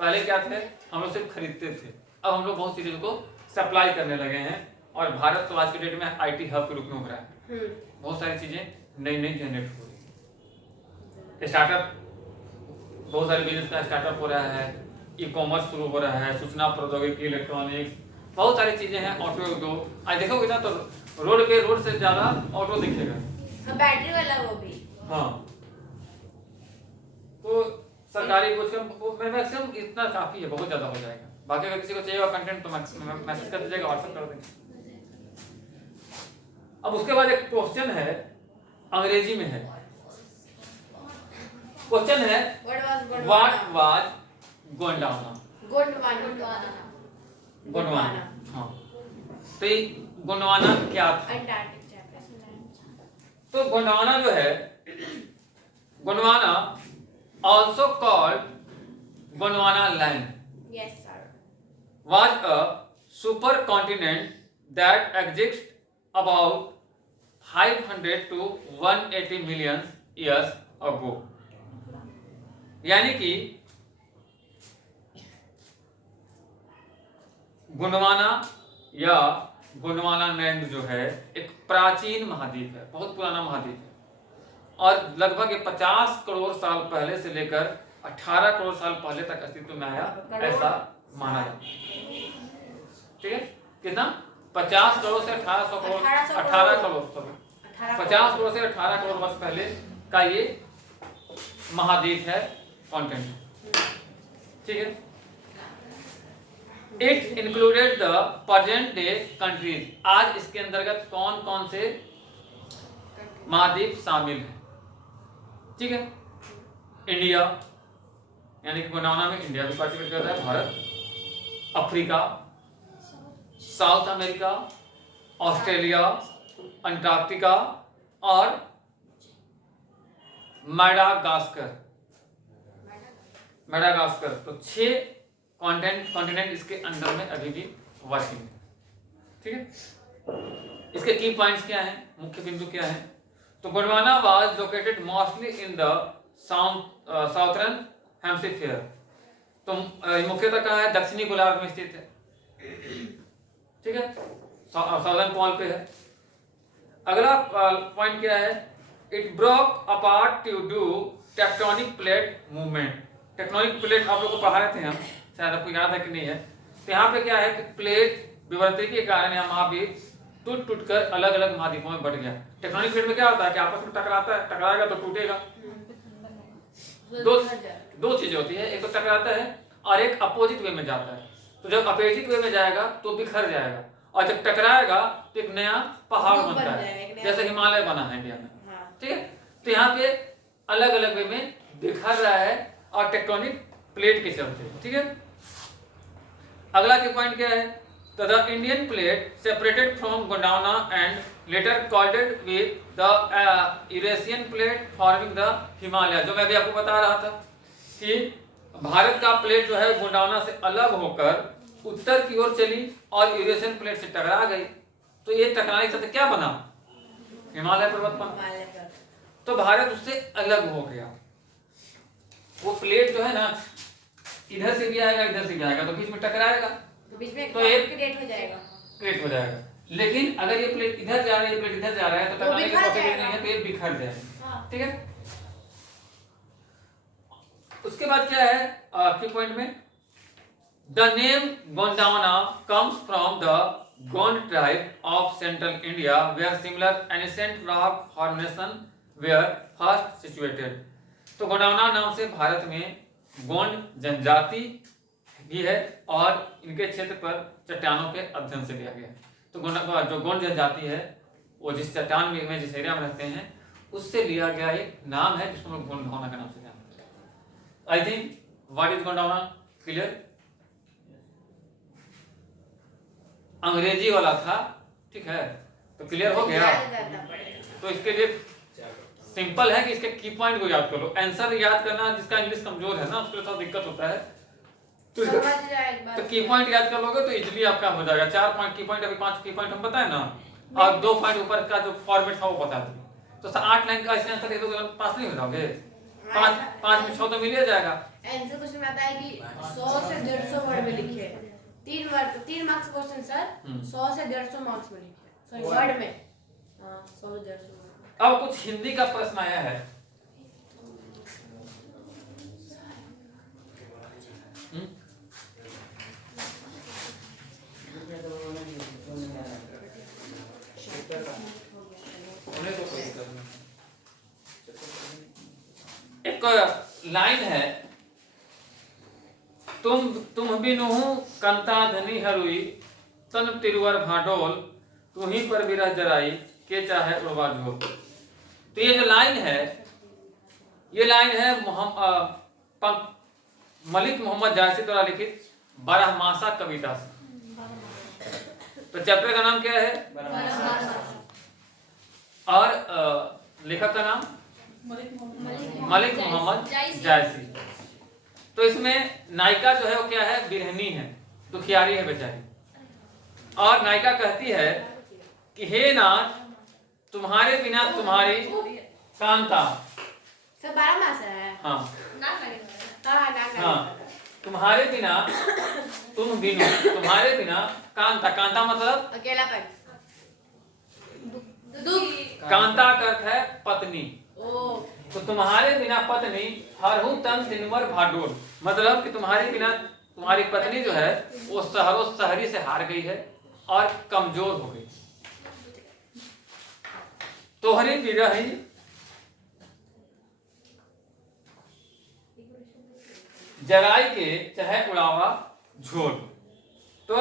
पहले क्या थे, हम लोग सिर्फ खरीदते थे, अब हम लोग बहुत सी चीजों को सप्लाई करने लगे हैं। और भारत तो आज के डेट में IT हब के रूप में उभरा है। बहुत सारी चीजें नई जनरेट हो रही है। स्टार्टअप, बहुत सारे बिजनेस का स्टार्टअप हो रहा है, ई-कॉमर्स शुरू हो रहा है, सूचना प्रौद्योगिकी, इलेक्ट्रॉनिक्स, बहुत सारी चीजें हैं। ऑटो उद्योग आज देखोगे ना तो रोड से ज्यादा ऑटो दिखेगा, बैटरी वाला वो भी। हाँ तो सरकारी कुछ मैक्सिमम इतना काफी है, बहुत ज्यादा हो जाएगा। बाकी अगर किसी को चाहिए कंटेंट तो मैसेज कर दीजिएगा, व्हाट्सएप कर देंगे। अब उसके बाद एक क्वेश्चन है, अंग्रेजी में है, क्वेश्चन है व्हाट वाज गोंडवाना। गोंडवाना, हाँ, तो ये गोंडवाना क्या था? तो गोंडवाना जो है, Gondwana also called Gondwana land was a supercontinent that exists about 500 to 180 million years ago। यानी कि गोंडवाना या गोंडवाना लैंड जो है एक प्राचीन महाद्वीप है, बहुत पुराना महाद्वीप है, और लगभग 50 करोड़ साल पहले से लेकर 18 करोड़ साल पहले तक अस्तित्व में आया, ऐसा माना जाता है। ठीक है, कितना? 50 करोड़ से 1800 करोड़, 18 करोड़, 50 करोड़ से 18 करोड़ वर्ष पहले का ये महाद्वीप है, कॉन्टिनेंट। ठीक है, it included the present day countries. आज इसके अंतर्गत कौन कौन से महाद्वीप शामिल हैं? ठीक है, इंडिया, यानी कि गोंडवाना में इंडिया भी पार्टिसिपेट करता है, Bharat, Africa, south America, Australia, Antarctica और मैडागास्कर। तो 6 कॉन्टिनेंट इसके अंदर में अभी भी वर्किंग है। ठीक है, इसके की पॉइंट्स क्या हैं, मुख्य बिंदु क्या है? तो Gondwana was located mostly in the southern hemisphere. तो मुख्यतः कहाँ है? दक्षिणी गोलार्ध में स्थित है। ठीक है, साउदर्न पोल पे है। अगला पॉइंट क्या है? It broke apart to do tectonic plate movement. Tectonic plate आप लोग को पढ़ा रहे थे हम, शायद आपको याद है कि नहीं है। तो यहाँ पे क्या है कि प्लेट विवर्तन के कारण यहाँ महाद्वीप टूट कर अलग अलग महाद्वीपों में बट गया। टेक्टोनिक प्लेट में क्या होता है कि आपस में टकराता है, टकराएगा तो टूटेगा। दो चीजें होती है, एक तो टकराता है और एक अपोजिट वे में जाता है। तो जब अपोजिट वे में जाएगा तो बिखर जाएगा, और जब टकराएगा तो एक नया पहाड़ बनता है, जैसे हिमालय बना है इंडिया में। ठीक है, तो यहाँ पे अलग अलग वे में बिखर रहा है और टेक्टोनिक प्लेट के चलते। ठीक है, अगला के पॉइंट क्या है? तो the Indian plate separated from Gondwana and later कॉल्डेड with the Eurasian plate forming the Himalaya. जो मैं भी आपको बता रहा था कि भारत का प्लेट जो है गोंडवाना से अलग होकर उत्तर की ओर चली और यूरेशियन प्लेट से टकरा गई। तो ये टकराने के साथ क्या बना? हिमालय पर्वत बना। तो भारत उससे अलग हो गया। वो प्लेट जो है ना, इधर से भी आएगा, इधर से भी आएगा, तो बीच में टकराएगा, तो बीच में तो एक क्रिएट हो जाएगा। क्रिएट हो जाएगा। लेकिन अगर ये प्लेट इधर जा रहा है, ये प्लेट इधर जा रहा है, तो टकराने की पॉसिबिलिटी नहीं है, तो ये बिखर जाएगा। ठीक है, उसके बाद क्या है की पॉइंट में? The name Gondwana comes from the Gond tribe of central India where similar ancient rock formation were first situated. तो गोंडवाना नाम से भारत में गोंड जनजाति भी है और इनके क्षेत्र पर चट्टानों के अध्ययन से लिया गया। तो जो गोंड जनजाति है वो जिस चट्टान में जिस एरिया में रहते हैं उससे लिया गया एक नाम है जिसको हम लोग गोंडवाना के नाम से जानते हैं। I think what is Gondwana clear? अंग्रेजी वाला था, ठीक है, तो क्लियर हो गया। तो इसके लिए सिंपल है कि इसके की पॉइंट को याद कर लो। आंसर याद करना जिसका इंग्लिश कमजोर है ना उसके लिए थोड़ा दिक्कत होता है, तो की पॉइंट याद कर लोगे तो इजीली आपका हो जाएगा। 4 पॉइंट की पॉइंट, अभी 5 की पॉइंट हम बताए ना, और 2 पॉइंट ऊपर का जो फॉर्मेट था वो बता दिए। तो 8 लाइन का ऐसे आंसर दे दोगे पास नहीं हो जाओगे। 5 में 6 तो मिल ही जाएगा। आंसर क्वेश्चन में आता है कि 100 से 150 वर्ड में लिखिए। 3 मार्क्स क्वेश्चन सर, 100 से 150 मार्क्स में लिखिए, सॉरी वर्ड में। हां 100 से 150। अब कुछ हिंदी का प्रश्न आया है। एक लाइन है, तुम बिनुहु कंता धनी हरुई तन तिरुवर भाडोल तू ही पर विरह जराई के चाहे उड़वा झोल। तो ये जो लाइन है ये लाइन है मलिक मोहम्मद जायसी द्वारा लिखित बारहमासा कविता से। तो चैप्टर का नाम क्या है? और लेखक का नाम मलिक मोहम्मद जायसी। तो इसमें नायिका जो है वो क्या है? बिरहनी है, दुखियारी है बेचारी। और नायिका कहती है कि हे नाथ, तुम्हारे बिना तुम्हारी कांता, सब 12 मास है। हाँ हाँ, तुम्हारे बिना, तुम बिनु, तुम्हारे बिना कांता, कांता मतलब अकेलापन, दुख, कांता का अर्थ है पत्नी। ओ तो तुम्हारे बिना पत्नी हरहु तन दिनवर भाडोल, मतलब कि तुम्हारे बिना तुम्हारी पत्नी जो है वो शहरी से हार गई है और कमजोर हो गई। तोहरी बिरही जराई के चाहे उड़ावा झोल। तो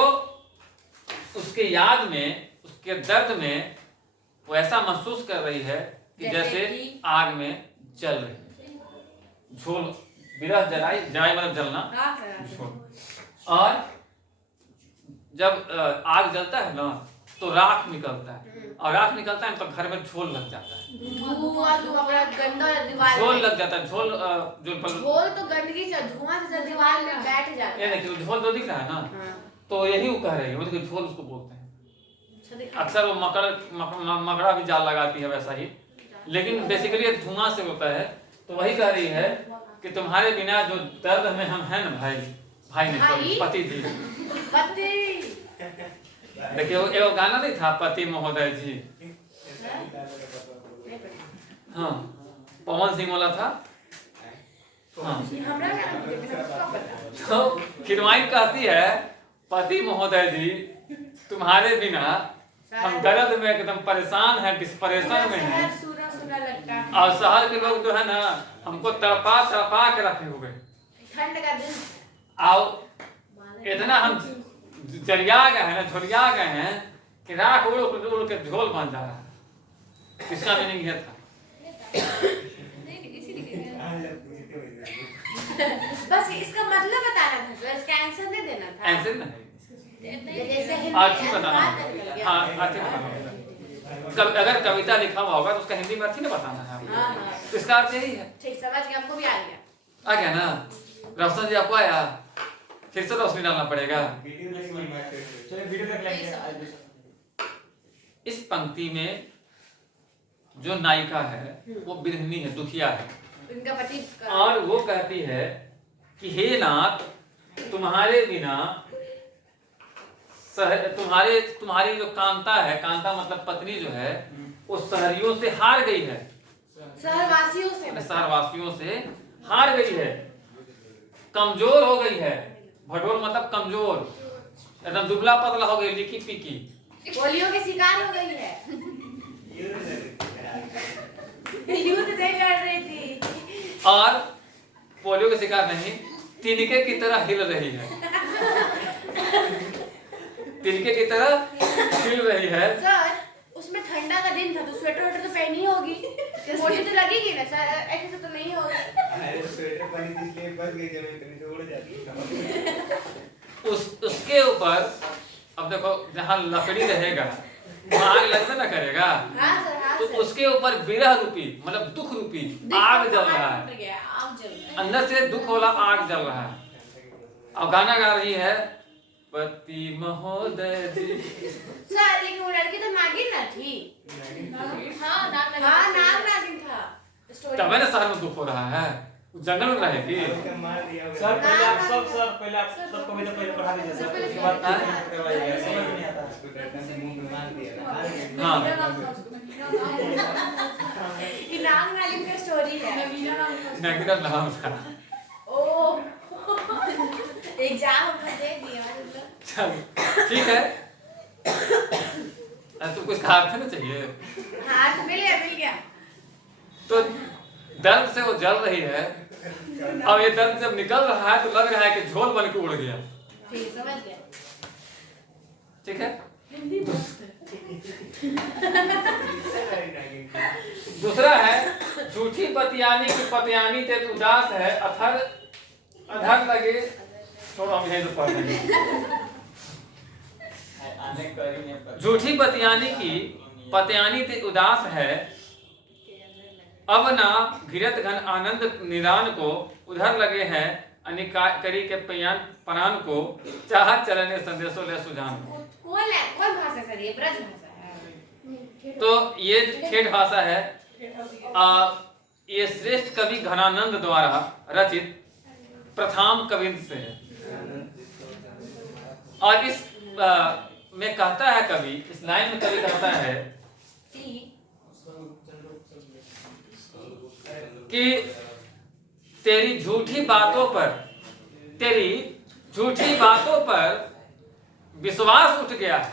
उसके याद में, उसके दर्द में वो ऐसा महसूस कर रही है कि जैसे आग में जल रही है। झोल, बिरह जराई, जराई मतलब जलना, झोल। और जब आग जलता है ना तो राख निकलता है, और राख निकलता है तो घर में झोल लग जाता है, झोल लग जाता है। झोल झोल तो गंदगी से, धुआं से दीवार में बैठ जाता है। ये देखिए झोल तो दिख रहा है ना, तो यही वो कह रही है, वो देखिए झोल उसको बोलते हैं। अक्सर वो मकड़ा भी जाल लगाती है वैसा ही, लेकिन बेसिकली धुआं से होता है। तो वही कह रही है कि तुम्हारे बिना जो दर्द में हम हैं ना भाई, भाई नहीं, पति जी, पति। देखिए वो गाना नहीं था, पति महोदय जी, हाँ, पवन सिंह वाला था। हाँ, तो खिरवाइन कहती है, पति महोदय जी, तुम्हारे बिना हम दर्द में एकदम परेशान हैं, डिस्परेशन में हैं, और शहर के लोग जो है ना हमको तड़पा तड़पा के रखे हुए, ठंड का दिन, और इतना हम जरिया गए हैं ना, झुरिया गए हैं कि राख उड़ उड़ के झोल बन जा रहा है। इसका मीनिंग ये था। बस इसका मतलब बताना था सर, इसका आंसर नहीं देना था। आंसर नहीं, जैसे अर्थ ही बताना होगा। हाँ, अर्थ ही बताना होगा। अगर कविता लिखा हुआ होगा तो उसका हिंदी में अर्थ ही नहीं बताना है आपको। तो इसका अर्थ यही है। ठीक, समझ गया, हमको भी आ गया। आ गया ना? रोशन जी आपको आया? फिर से रोशनी डालना पड़ेगा। इस पंक्ति में जो नायिका है वो बिरहनी है, दुखिया है, उनका पति, और वो कहती है कि हे नाथ, तुम्हारे बिना तुम्हारी जो कांता है, कांता मतलब पत्नी जो है, वो शहरियों से हार गई है, शहरवासियों से हार गई है, कमजोर हो गई है। भटोल मतलब कमजोर, एकदम दुबला पतला हो गई, लिकी पीकी, पोलियो के शिकार हो गई है। युद्ध नहीं लड़ रही थी, और पोलियो के शिकार नहीं, तिनके की तरह हिल रही है, तिनके की तरह हिल रही है। सर, उसमें ठंडा का दिन था तो स्वेटर वेटर तो पहनी होगी, मोटी तो लगेगी ना सर, ऐसे तो नहीं होगी। अरे स्वेटर पहनी थी इसलिए बच गई, जमीन पे नीचे उड़ जाती। उसके ऊपर अब देखो, जहाँ लकड़ी रहेगा वहाँ आग लगता ना करेगा। हाँ सर, हाँ तो सर। उसके ऊपर विरह रूपी मतलब दुख रूपी आग जल रहा है, अंदर से दुख वाला आग जल रहा है। और गाना गा रही है, पति महोदय जी। सर, लेकिन वो लड़की तो नागिन ना थी। हाँ, नागिन था। तब है ना शहर में दुख हो रहा है, जंगल में रहेगी। सर पहले आप सबको भी तो पहले पढ़ा दीजिए सर, उसके बाद समझ नहीं आता। हाँ, ये नागिन का स्टोरी है। नागिन नाम था। ओह, एग्जाम हमने दे दिया। चलो ठीक है, तो कुछ खाते ना चाहिए। हाँ, तो मिल गया। तो दर्द से वो जल रही है, अब ये दर्द जब निकल रहा है तो लग रहा है कि झोल बन के उड़ गया। ठीक, समझ गया। ठीक है। दूसरा है झूठी बतियानी की पतियानी ते उदास है अधर अधर लगे। छोड़ो हम यहीं से पढ़ लेंगे। झूठी बतियानी की पतियानी ते उदास है अब ना घिरत घन आनंद निदान को उधर लगे हैं अनिका करी के परान को चाहत चलने संदेशों ले सुजान। कौन भाषा सर ये ब्रज भाषा है? तो ये ठेठ भाषा है। ये श्रेष्ठ कवि घनानंद द्वारा रचित प्रथम कविंत से है। और इस में कहता है कवि, इस लाइन में कवि कहता है कि तेरी झूठी बातों पर विश्वास उठ गया है।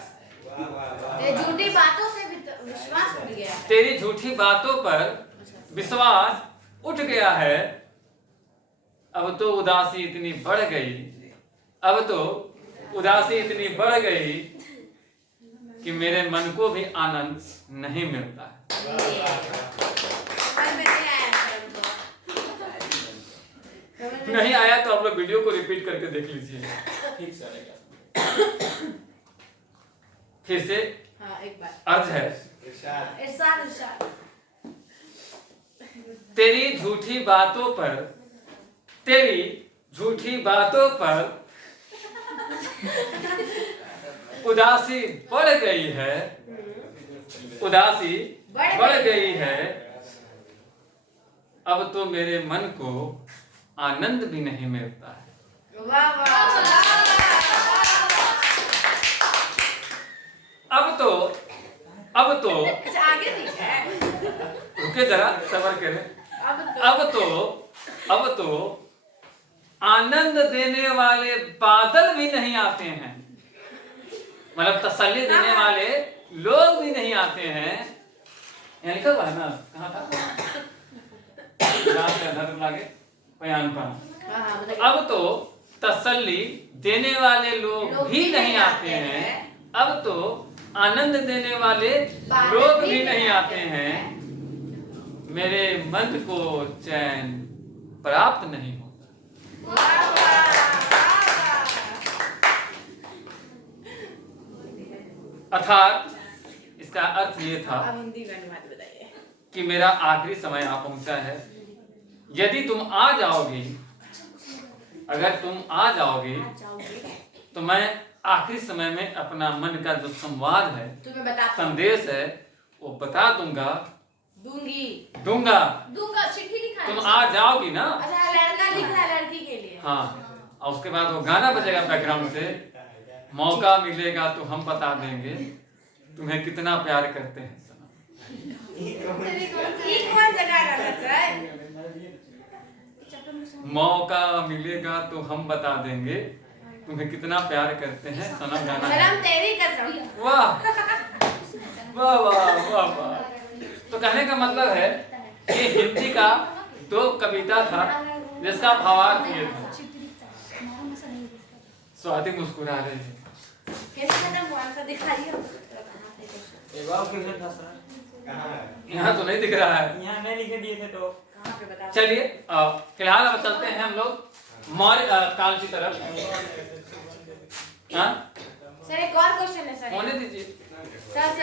झूठी बातों से विश्वास उठ गया है। तेरी झूठी बातों पर विश्वास उठ गया है। अब तो उदासी इतनी बढ़ गई, अब तो उदासी इतनी बढ़ गई कि मेरे मन को भी आनंद नहीं मिलता है। नहीं आया तो आप लोग वीडियो को रिपीट करके देख लीजिए, ठीक से आएगा। फिर से हाँ, एक बार अर्थ है इरशाद। तेरी झूठी बातों पर उदासी बढ़ गई है, उदासी बढ़ गई है। अब तो मेरे मन को आनंद भी नहीं मिलता है। वाह वाह। अब तो आगे नहीं है। रुके जरा, सबर करें। अब तो आनंद देने वाले बादल भी नहीं आते हैं, मतलब तसल्ली देने वाले लोग भी नहीं आते हैं। यहाँ लिखा हुआ है ना, कहाँ था? अब तो तसल्ली देने वाले लोग भी नहीं आते हैं, अब तो आनंद देने वाले लोग भी नहीं आते हैं। मेरे मन को चैन प्राप्त नहीं होता। अर्थात इसका अर्थ ये था कि मेरा आखिरी समय आ पहुंचा है। यदि तुम आ जाओगी, अगर तुम आ जाओगी तो मैं आखिरी समय में अपना मन का जो संवाद है, संदेश है, वो बता दूंगा। दूंगा। चिट्ठी लिखा तुम आ जाओगी ना। अच्छा, लड़का लिख रहा है लड़की के लिए। हाँ, और उसके बाद वो गाना बजेगा बैकग्राउंड से, मौका मिलेगा तो हम बता देंगे तुम्हें कितना प्यार करते हैं सनम। कौन जगह रहा सर? मौका मिलेगा तो हम बता देंगे तुम्हें कितना प्यार करते हैं सनम गाना। सनम तेरी कसम। वाह वाह वाह वाह वाह। तो कहने का मतलब है कि हिंदी का दो कविता था जिसका भावार्थ ये था। स्वाति मुस्कुरा रही है। कैसे खत्म हुआ आंसर दिखाइए। एक बार क्वेश्चन था सर, यहाँ तो नहीं दिख रहा है। यहाँ नहीं लिखे दिए थे तो चलिए फिलहाल अब चलते हैं हम लोग मौर्य काल की तरफ। हाँ सर, एक और क्वेश्चन है सर। होने दीजिए सर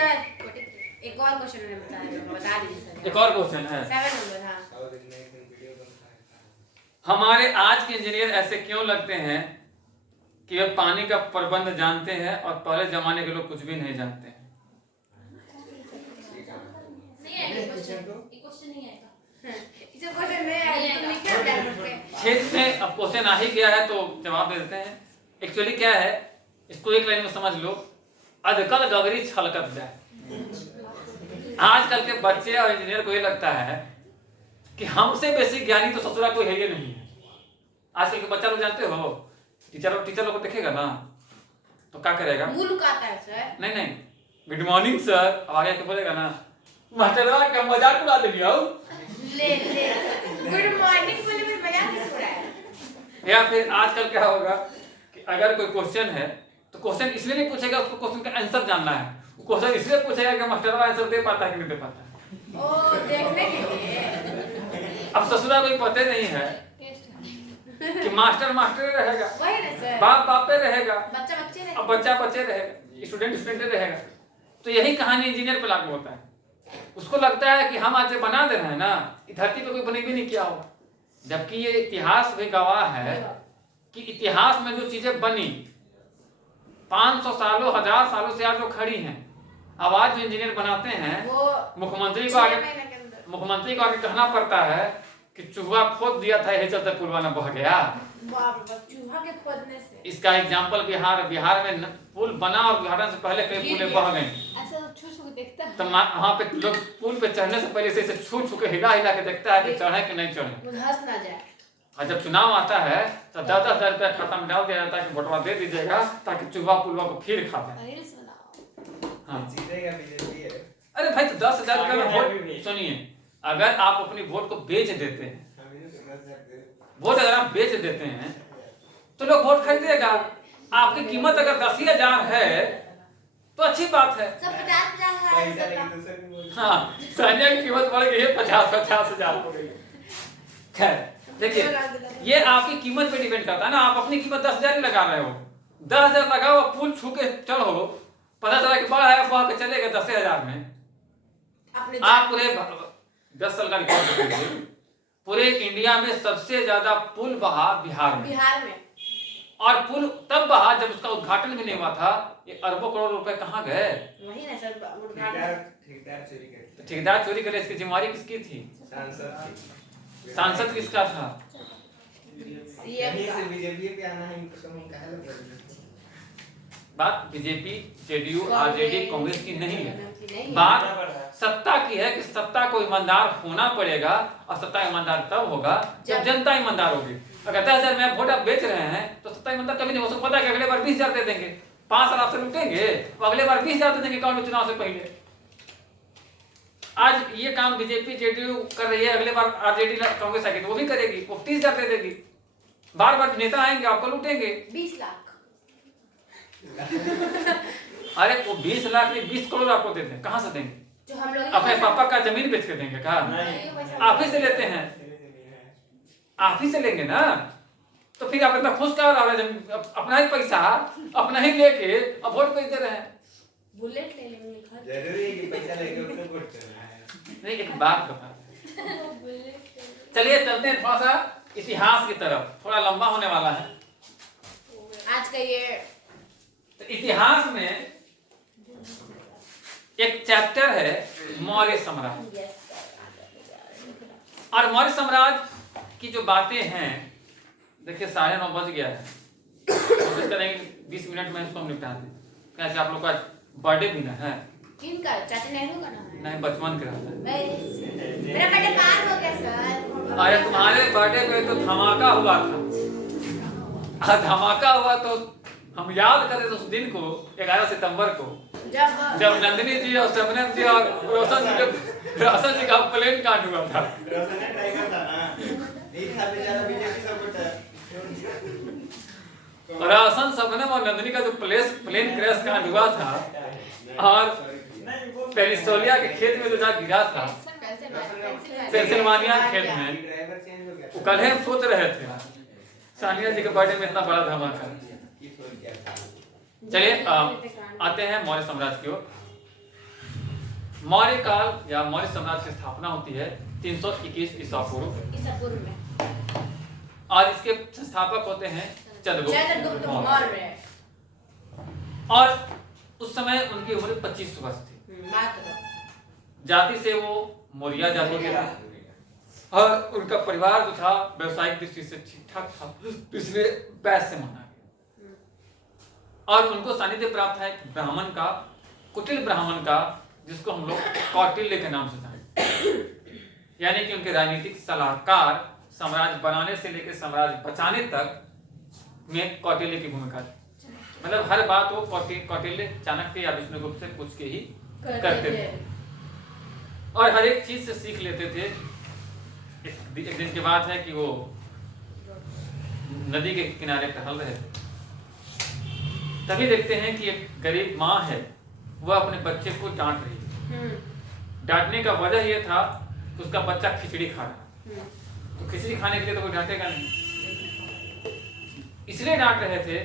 एक और क्वेश्चन है, बता दीजिए सर। एक और क्वेश्चन है 7 नंबर। हाँ, हमारे आज के इंजीनियर ऐसे क्यों लगते हैं कि वे पानी का प्रबंध जानते हैं और पहले जमाने के लोग कुछ भी नहीं जानते हैं? क्षेत्र में अब क्वेश्चन आ ही गया है तो जवाब दे देते हैं। एक्चुअली क्या है, इसको एक लाइन में समझ लो। अधकल गगरी छलकत जाए। आजकल के बच्चे और इंजीनियर को ये लगता है कि हमसे बेसी ज्ञानी तो ससुरा कोई है ही नहीं है। आजकल के बच्चा लोग जानते हो, टीचर लोग को देखेगा ना तो क्या करेगा? मुंह लुकाता है सर। नहीं, गुड मॉर्निंग सर, अब आगे के बोलेगा ना मास्टर का मजाक उड़ा दे लिया ले गुड मॉर्निंग बोले में मजाक नहीं उड़ा है। या फिर आजकल क्या होगा कि अगर कोई क्वेश्चन है तो क्वेश्चन इसलिए नहीं पूछेगा, उसको क्वेश्चन का आंसर जानना है। क्वेश्चन इसलिए पूछेगा कि मास्टर आंसर दे पाता है कि नहीं दे पाता है। ओ देखने के लिए। अब ससुरा कोई पते नहीं है कि मास्टर मास्टर रहेगा, वही ना सर, बाप बापे रहेगा, बच्चा बच्चे रहे, अब बच्चा बच्चे रहेगा, स्टूडेंट स्टूडेंट रहेगा। तो यही कहानी इंजीनियर पे लागू होता है। उसको लगता है कि हम आज जो बना दे रहे हैं ना, धरती पे कोई बने भी नहीं किया होगा, जबकि ये इतिहास भी गवाह है कि इतिहास में जो चीजें बनी 500 सालों 1000 सालों से आज जो खड़ी हैं, आवाज जो इंजीनियर बनाते हैं, वो मुख्यमंत्री को 6 आगे महीने के अंदर। मुख्यमंत्री को आगे कहना पड़ता है कि चूहा खोद दिया था, यही चलते पुलवामा बह गया। बाप रे बाप, चूहा के खोदने से। इसका एग्जाम्पल बिहार में पुल बना और उद्घाटन से पहले कई पुलें बह गई। ऐसा छू छू के देखता है। तो वहाँ पे लोग पुल पे चढ़ने से पहले से इसे छू छू के हिला हिला के देखता है कि चढ़े कि नहीं चढ़े। वो धंस ना जाए। और जब चुनाव आता है तो 10,000 रुपया खाता में डाल दिया जाता है कि बंटवा दे दीजिएगा ताकि चूहा पुलवा को फिर खा जाए। रील्स बनाओ। हाँ। जीतेगा बीजेपी है। अरे भाई तो 10,000 रुपया में आगे भी। वोट, सुनिए, अगर आप अपनी वोट को बेच देते हैं, वोट अगर आप बेच देते हैं तो लोग वोट खरीदेगा। आपकी कीमत अगर 10,000 है तो अच्छी बात है। सब 50-50 पैसा लेके हजार। दूसरे को बोल। हाँ, सानिया की कीमत बढ़ गई है 50,000 हो गई। खैर देखिए, ये आपकी कीमत पे डिपेंड करता है ना। आप अपनी कीमत 10,000 ही लगा रहे हो, 10,000 लगाओ, पुल छू के चलो, पता चला कि बाढ़ आया, बह के चले गए 10,000 में। अपने आप पूरे 10 साल का रिकॉर्ड देखिए, पूरे इंडिया में सबसे ज्यादा पुल बहा बिहार में। बिहार में। और पुल तब बहा जब उसका उद्घाटन भी नहीं हुआ था। ये अरबों करोड़ रुपए कहाँ गए? वही ना सर, ठेकेदार चोरी करे। तो ठेकेदार चोरी करे, इसकी जिम्मेवारी किसकी थी? सांसद किसका था? सीएम यहीं का। से बीजेपी पे आना है, इनको समूह का है। बात बीजेपी, जेडीयू, आरजेडी, कांग्रेस की नहीं है। नहीं। बात सत्ता की है कि सत्ता को ईमानदार होना पड़ेगा, और सत्ता ईमानदार तब होगा जब जनता ईमानदार होगी। अगर 10,000 में वोट आप बेच रहे हैं तो सत्ता ईमानदार कभी नहीं हो सकता। पता है कि अगले बार 20,000 दे देंगे, 5 साल आपसे लूटेंगे, तो अगले बार 20,000 दे देंगे अकाउंट में चुनाव से पहले। आज ये काम बीजेपी जेडीयू कर रही है, अगले बार आरजेडी कांग्रेस आएगी तो वो भी करेगी, वो 30,000 दे देगी। बार बार नेता आएंगे, आपको लूटेंगे। 20 लाख। अरे वो 20 लाख नहीं, 20 करोड़ आपको देते हैं, कहाँ से देंगे? जो हम लोग अपने पापा का जमीन बेच के देंगे क्या? आप ही से लेते हैं, आप ही से लेंगे ना। तो फिर आप इतना खुश क्या हो रहे हैं? अपना ही पैसा अपना ही लेके अब वोट बेच दे रहे हैं। बुलेट ले लेंगे घर। जरूरी है कि पैसा लेके उसको वोट करना है। नहीं, एक बात बता, चलिए चलते हैं थोड़ा सा इतिहास की तरफ, थोड़ा लंबा होने वाला है आज का ये। तो इतिहास में एक चैप्टर है मौर्य साम्राज्य। और मौर्य साम्राज्य की जो बातें हैं, देखिए 9:30 बज गया है, कोशिश करेंगे 20 मिनट में इसको हम निपटा दें। कैसे आप लोग का बर्थडे भी ना है? किनका? चाचा नेहरू का नाम है। नहीं, बचपन के रहता मेरा बर्थडे पार हो गया सर। है। अरे तुम्हारे बर्थडे पे तो धमाका हुआ था। धमाका हुआ तो हम याद करें तो उस दिन को 11 सितंबर को, जब नंदिनी जी और शबनम जी और रोशन जी का प्लेन कांड हुआ था। रोशन ने ट्राई करता ना, नहीं था बेचारा बीजेपी सपोर्टर। रोशन, शबनम और नंदिनी का जो प्लेन क्रैश कांड हुआ था, और पेनिसोलिया के खेत में जो जा गिरा था, पेंसिल्वानिया खेत में, ड्राइवर चेंज हो गया। वो कल हम सोच रहे थे सानिया जी के बर्थडे में इतना बड़ा धमाका। चलिए आते हैं मौर्य साम्राज्य की ओर। मौर्य काल या मौर्य साम्राज्य की स्थापना होती है 321 ईसा पूर्व में। और इसके संस्थापक होते हैं चंद्रगुप्त मौर्य। और उस समय उनकी उम्र 25 वर्ष थी। जाति से वो मौर्य जाति के थे, और उनका परिवार जो था व्यवसायिक दृष्टि से ठीक ठाक था, पिछले बैच से माना गया। और उनको सानिध्य प्राप्त है ब्राह्मण का, कुटिल ब्राह्मण का, जिसको हम लोग कौटिल्य के नाम से जानते, यानी कि उनके राजनीतिक सलाहकार साम्राज्य बनाने से लेकर साम्राज्य बचाने तक में कौटिल्य की भूमिका थी। मतलब हर बात वो कौटिल्य, चाणक्य या विष्णुगुप्त से पूछ के ही करते थे, और हर एक चीज से सीख लेते थे। एक दिन की बात है कि वो नदी के किनारे टहल रहे थे, तभी देखते हैं कि एक गरीब माँ है, वह अपने बच्चे को डांट रही है। डांटने का वजह यह था कि उसका बच्चा खिचड़ी खा रहा, तो खिचड़ी खाने के लिए तो कोई डांटेगा नहीं, इसलिए डांट रहे थे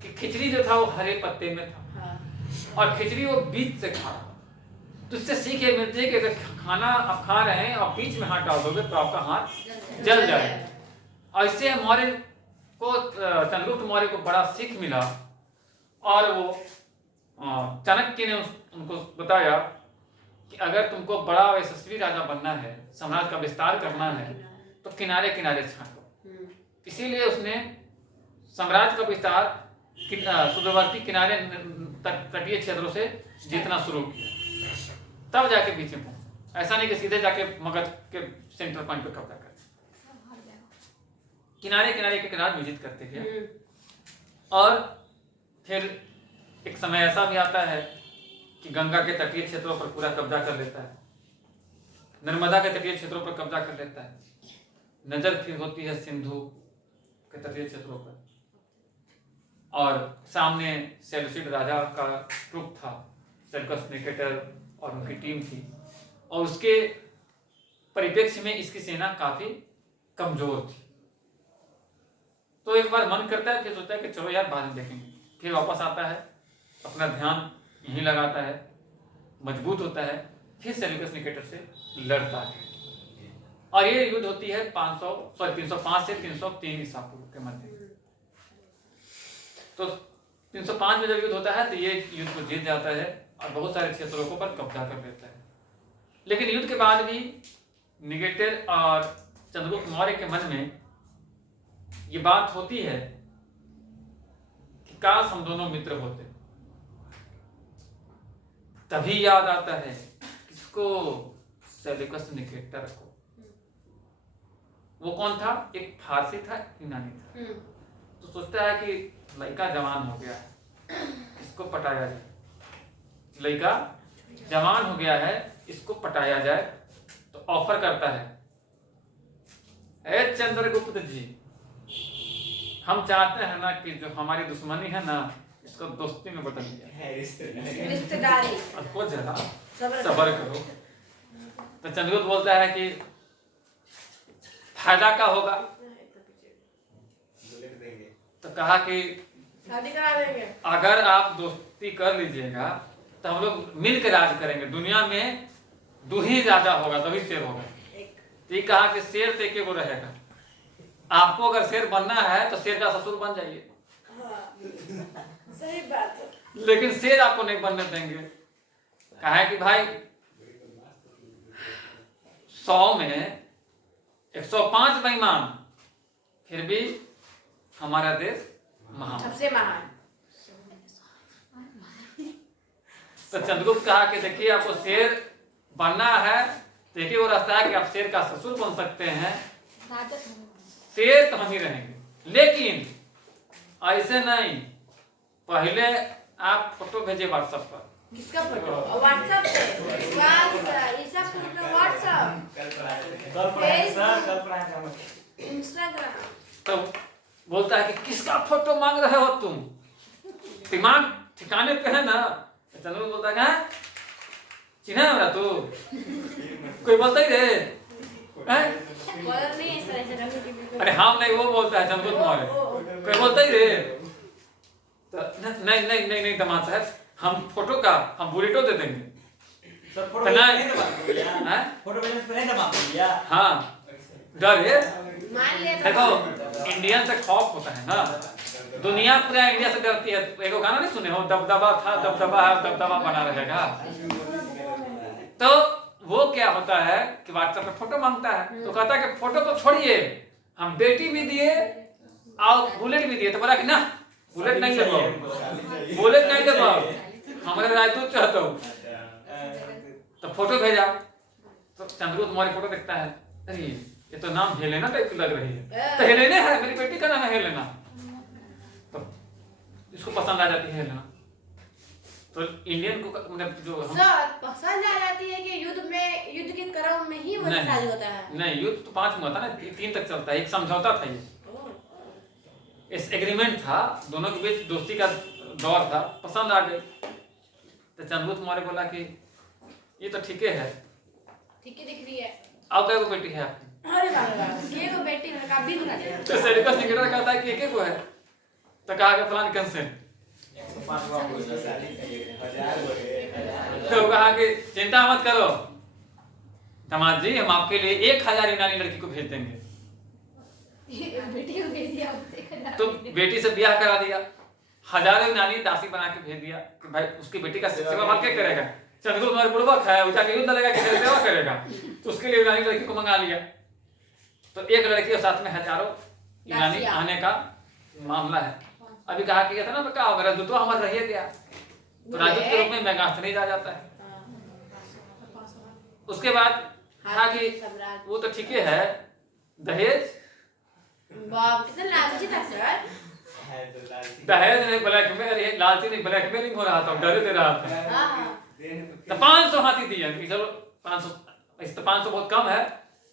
कि खिचड़ी जो था वो हरे पत्ते में था और खिचड़ी वो बीच से खा रहा। तो इससे सीख ये मिलती है कि अगर खाना आप खा रहे हैं और बीच में हाथ डाल दोगे तो आपका हाथ जल जाएगा। और इससे मौर्य को, चंद्रगुप्त मौर्य को बड़ा सीख मिला और वो चाणक्य ने उनको बताया कि अगर तुमको बड़ा यशस्वी राजा बनना है, साम्राज्य का विस्तार करना है, तो किनारे किनारे छांटो। इसीलिए उसने साम्राज्य का विस्तार सुदूरवर्ती किनारे तटीय क्षेत्रों से जीतना शुरू किया, तब जाके बीच में पहुंचा। ऐसा नहीं कि सीधे जाके मगध के सेंटर पॉइंट पे कब्जा कर, किनारे किनारे एक राज विजित करते थे। और फिर एक समय ऐसा भी आता है कि गंगा के तटीय क्षेत्रों पर पूरा कब्जा कर लेता है, नर्मदा के तटीय क्षेत्रों पर कब्जा कर लेता है। नजर फिर होती है सिंधु के तटीय क्षेत्रों पर और सामने सेल्यूसिड राजा का ट्रुप था, सेल्यूकस निकेटर और उनकी टीम थी, और उसके परिप्रेक्ष्य में इसकी सेना काफी कमजोर थी। तो एक बार मन करता है, फिर सोचता है कि चलो यार बाद में देखेंगे, फिर वापस आता है, अपना ध्यान यहीं लगाता है, मजबूत होता है, फिर सेल्यूकस निकेटर से लड़ता है और ये युद्ध होती है 305 से 303 ईसा पूर्व के मध्य। तो 305 में जब युद्ध होता है तो ये युद्ध को जीत जाता है और बहुत सारे क्षेत्रों को पर कब्जा कर लेता है। लेकिन युद्ध के बाद भी निकेटर और चंद्रगुप्त मौर्य के मन में ये बात होती है कि काश हम दोनों मित्र होते। तभी याद आता है किसको, सेल्यूकस निकेटर को। वो कौन था? एक फारसी था, यूनानी था। तो सोचता है कि लड़का जवान हो गया है, इसको पटाया जाए। लड़का जवान हो गया है, इसको पटाया जाए। तो ऑफर करता है, ए चंद्रगुप्त जी, हम चाहते हैं ना कि जो हमारी दुश्मनी है ना, इसको दोस्ती में बदल दिया, रिश्तेदारी, आपको जरा सब्र करो। तो चंद्रगुप्त बोलता है कि फायदा क्या होगा? तो कहा कि शादी करा देंगे, अगर आप दोस्ती कर लीजिएगा तो हम लोग मिलकर राज करेंगे। दुनिया में दो ही राजा होगा, तभी शेर होगा। ये कहा कि शेर तो एक वो रहेगा, आपको अगर शेर बनना है तो शेर का ससुर बन जाइए। सही बात है। लेकिन शेर आपको नहीं बनने देंगे। कहा है कि भाई 100 में 105 बेईमान, फिर भी हमारा देश महान, सबसे महान। तो चंद्रगुप्त कहा कि देखिए, आपको शेर बनना है तो एक ही वो रास्ता है कि आप शेर का ससुर बन सकते हैं। शेर तो हम ही रहेंगे, लेकिन ऐसे नहीं, पहले आप फोटो भेजे व्हाट्सएप पर। किसका फोटो? व्हाट्सएप पे? इंस्टाग्राम। तो बोलता है कि किसका फोटो मांग रहे हो तुम, दिमाग ठिकाने पे है ना? चंद्रगुप्त बोलता है, चिन्हा है तू? कोई बोलता ही रे, अरे हम नहीं, वो बोलता है चंद्रगुप्त मौर्य, कोई बोलता ही रे। तो नहीं नहीं नहीं नहीं दमाद साहब, हम फोटो का हम बुलेटो दे देंगे। फोटो हाँ, डर है। मान ले देखो, इंडियन से खौफ होता है ना, दुनिया पूरा इंडिया से डरती है। एक गाना नहीं सुने हो, दबदबा था दबदबा है, दबदबा बना रहेगा। तो वो क्या होता है कि व्हाट्सएप पे फोटो मांगता है, तो कहता है कि फोटो तो छोड़िए, हम बेटी भी दिए और बुलेट भी दिए। तो बोला कि ना, बुलेट नहीं देबो, बुलेट नहीं देबो, हमारे राजदूत चाहते हो। तो फोटो भेजा, तो चंद्रगुप्त मौर्य फोटो देखता है, अरे ये तो नाम हेलेना टाइप की लग रही है, तो हेलेना है, मेरी बेटी का नाम है हेलेना। तो इसको पसंद आ जाती है हेलेना। तो इंडियन को मतलब जो सर पसंद आ जाती है कि युद्ध के क्रम में ही वो शादी होता है? नहीं, युद्ध तो 5 में होता है ना, 3 तक चलता है। एक समझौता था, ये इस एग्रीमेंट था, दोनों के बीच दोस्ती का दौर था। पसंद आ गई तो चंद्रगुप्त मौर्य बोला कि ये तो ठीक है, ठीक है दिख रही है। अब क्या को बेटी है आपकी? अरे बाबा ये को बेटी है का भी बना दे। तो सेडिकस निकेटर कहता है कि एक को है, तो कहा कि फलान कंसेंट, 105 वाला बोला 1000 बोले। तो कहा कि चिंता मत करो दामाद जी, हम आपके लिए 1000 यूनानी लड़की को भेज देंगे। बेटी को भेज दिया, देखा तो बेटी से ब्याह करा दिया, हजारों यूनानी दासी बना के भेज दिया कि भाई उसकी बेटी का सेवा वाल क्या करेगा? चंद्रगुप्त मौर्य बुड़बक है, वो जाके युद्ध लड़ेगा कि सेवा करेगा, तो उसके लिए यूनानी लड़की को मंगा लिया। तो एक लड़की और साथ में हजारों यूनानी आने का मामला है। अभी कहा कि था ना, क्या राजदूत हमारा रह गया, तो राजदूत के रूप में मेगास्थनीज आ जाता है। उसके बाद कहा कि वो तो ठीक है, दहेज बाप कितना लालची था सर। दहेज नहीं, ब्लैकमेल, लालची नहीं, ब्लैकमेलिंग हो रहा था, डर दे रहा था। हां तो 500 हाथी दिए कि चलो 500, इस तो 500 बहुत कम है,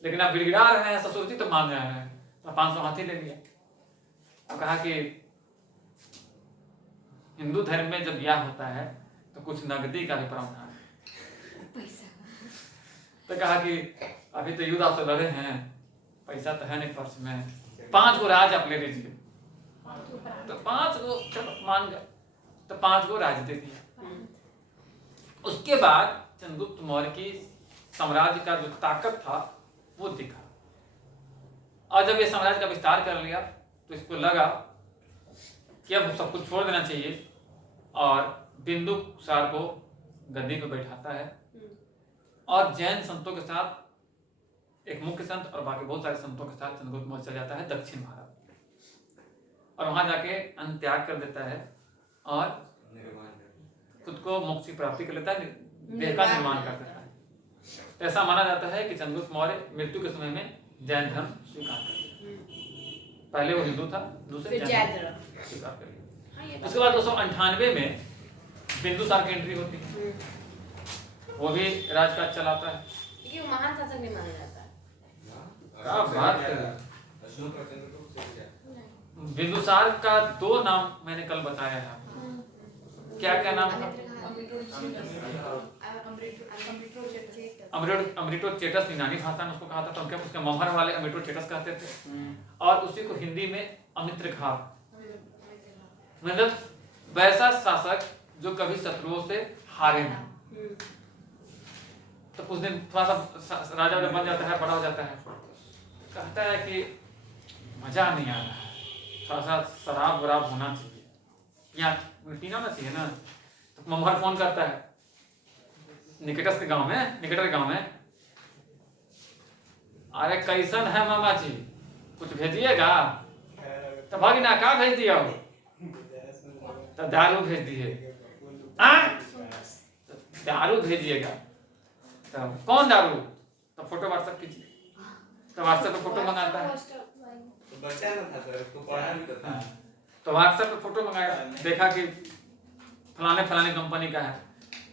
लेकिन आप गिड़गिड़ा रहे हैं, ससुर जी तो मान रहे हैं, तो 500 हाथी ले लिया। और कहा कि हिंदू धर्म में जब ब्याह होता है तो कुछ नगदी का भी प्रावधान है। तो कहा कि अभी तो युद्ध आप तो लड़े हैं, पैसा तो है नहीं पर्स में, 5 गो राज आप ले लीजिए। तो 5 गो चलो मान गए, तो 5 गो राज दे दिया। उसके बाद चंद्रगुप्त मौर्य की साम्राज्य का जो ताकत था वो दिखा, और जब ये साम्राज्य का विस्तार कर लिया तो इसको लगा कि अब सब कुछ छोड़ देना चाहिए, और बिंदुसार को गद्दी को बैठाता है, और जैन संतों के साथ एक मुख्य संत और बाकी बहुत सारे संतों के साथ चंद्रगुप्त मौर्य चल जाता है दक्षिण भारत, और वहां जाके अन्न त्याग कर देता है और खुद को मोक्ष की प्राप्ति कर लेता है, देह का निर्माण कर देता है। ऐसा माना जाता है कि चंद्रगुप्त मौर्य मृत्यु के समय में जैन धर्म स्वीकार कर लिया। पहले वो हिंदू था, दूसरे जैन धर्म स्वीकार कर लिया। उसके बाद 298 में बिंदुसार की एंट्री होती है, वो भी राजकाज चलाता है, क्योंकि वो महान शासक नहीं माना जाता है। क्या बात है। बिंदुसार का 2 नाम मैंने कल बताया है, क्या क्या नाम था? अमृतोचेटस यूनानी भाषा में उसको कहा था, तो उसके मम्हर वाले अमृतोचेटस कहते थे, और उसी को हिंदी में अमित्रघात, मतलब वैसा शासक जो कभी शत्रुओं से हारे नहीं। तो कुछ दिन थोड़ा सा राजा जब बन जाता है, बड़ा हो जाता है, कहता है कि मजा नहीं आ रहा है, थोड़ा सा शराब वराब होना चाहिए, यहाँ पीना ना चाहिए ना। तो मम्हर फोन करता है निकटस्थ गांव में, निकटर गांव में, अरे कैसन है मामा जी, कुछ भेजिएगा? तो भगिना का भेज दिया? तो दारू भेज दिए। तो दारू भेजिएगा, तो कौन दारू? तो फोटो व्हाट्सएप कीजिए। तो व्हाट्सएप पे फोटो मंगाता है, बच्चा ना था सर, तो पढ़ा भी तो था। तो व्हाट्सएप पे फोटो मंगाया, देखा कि फलाने फलाने कंपनी का है।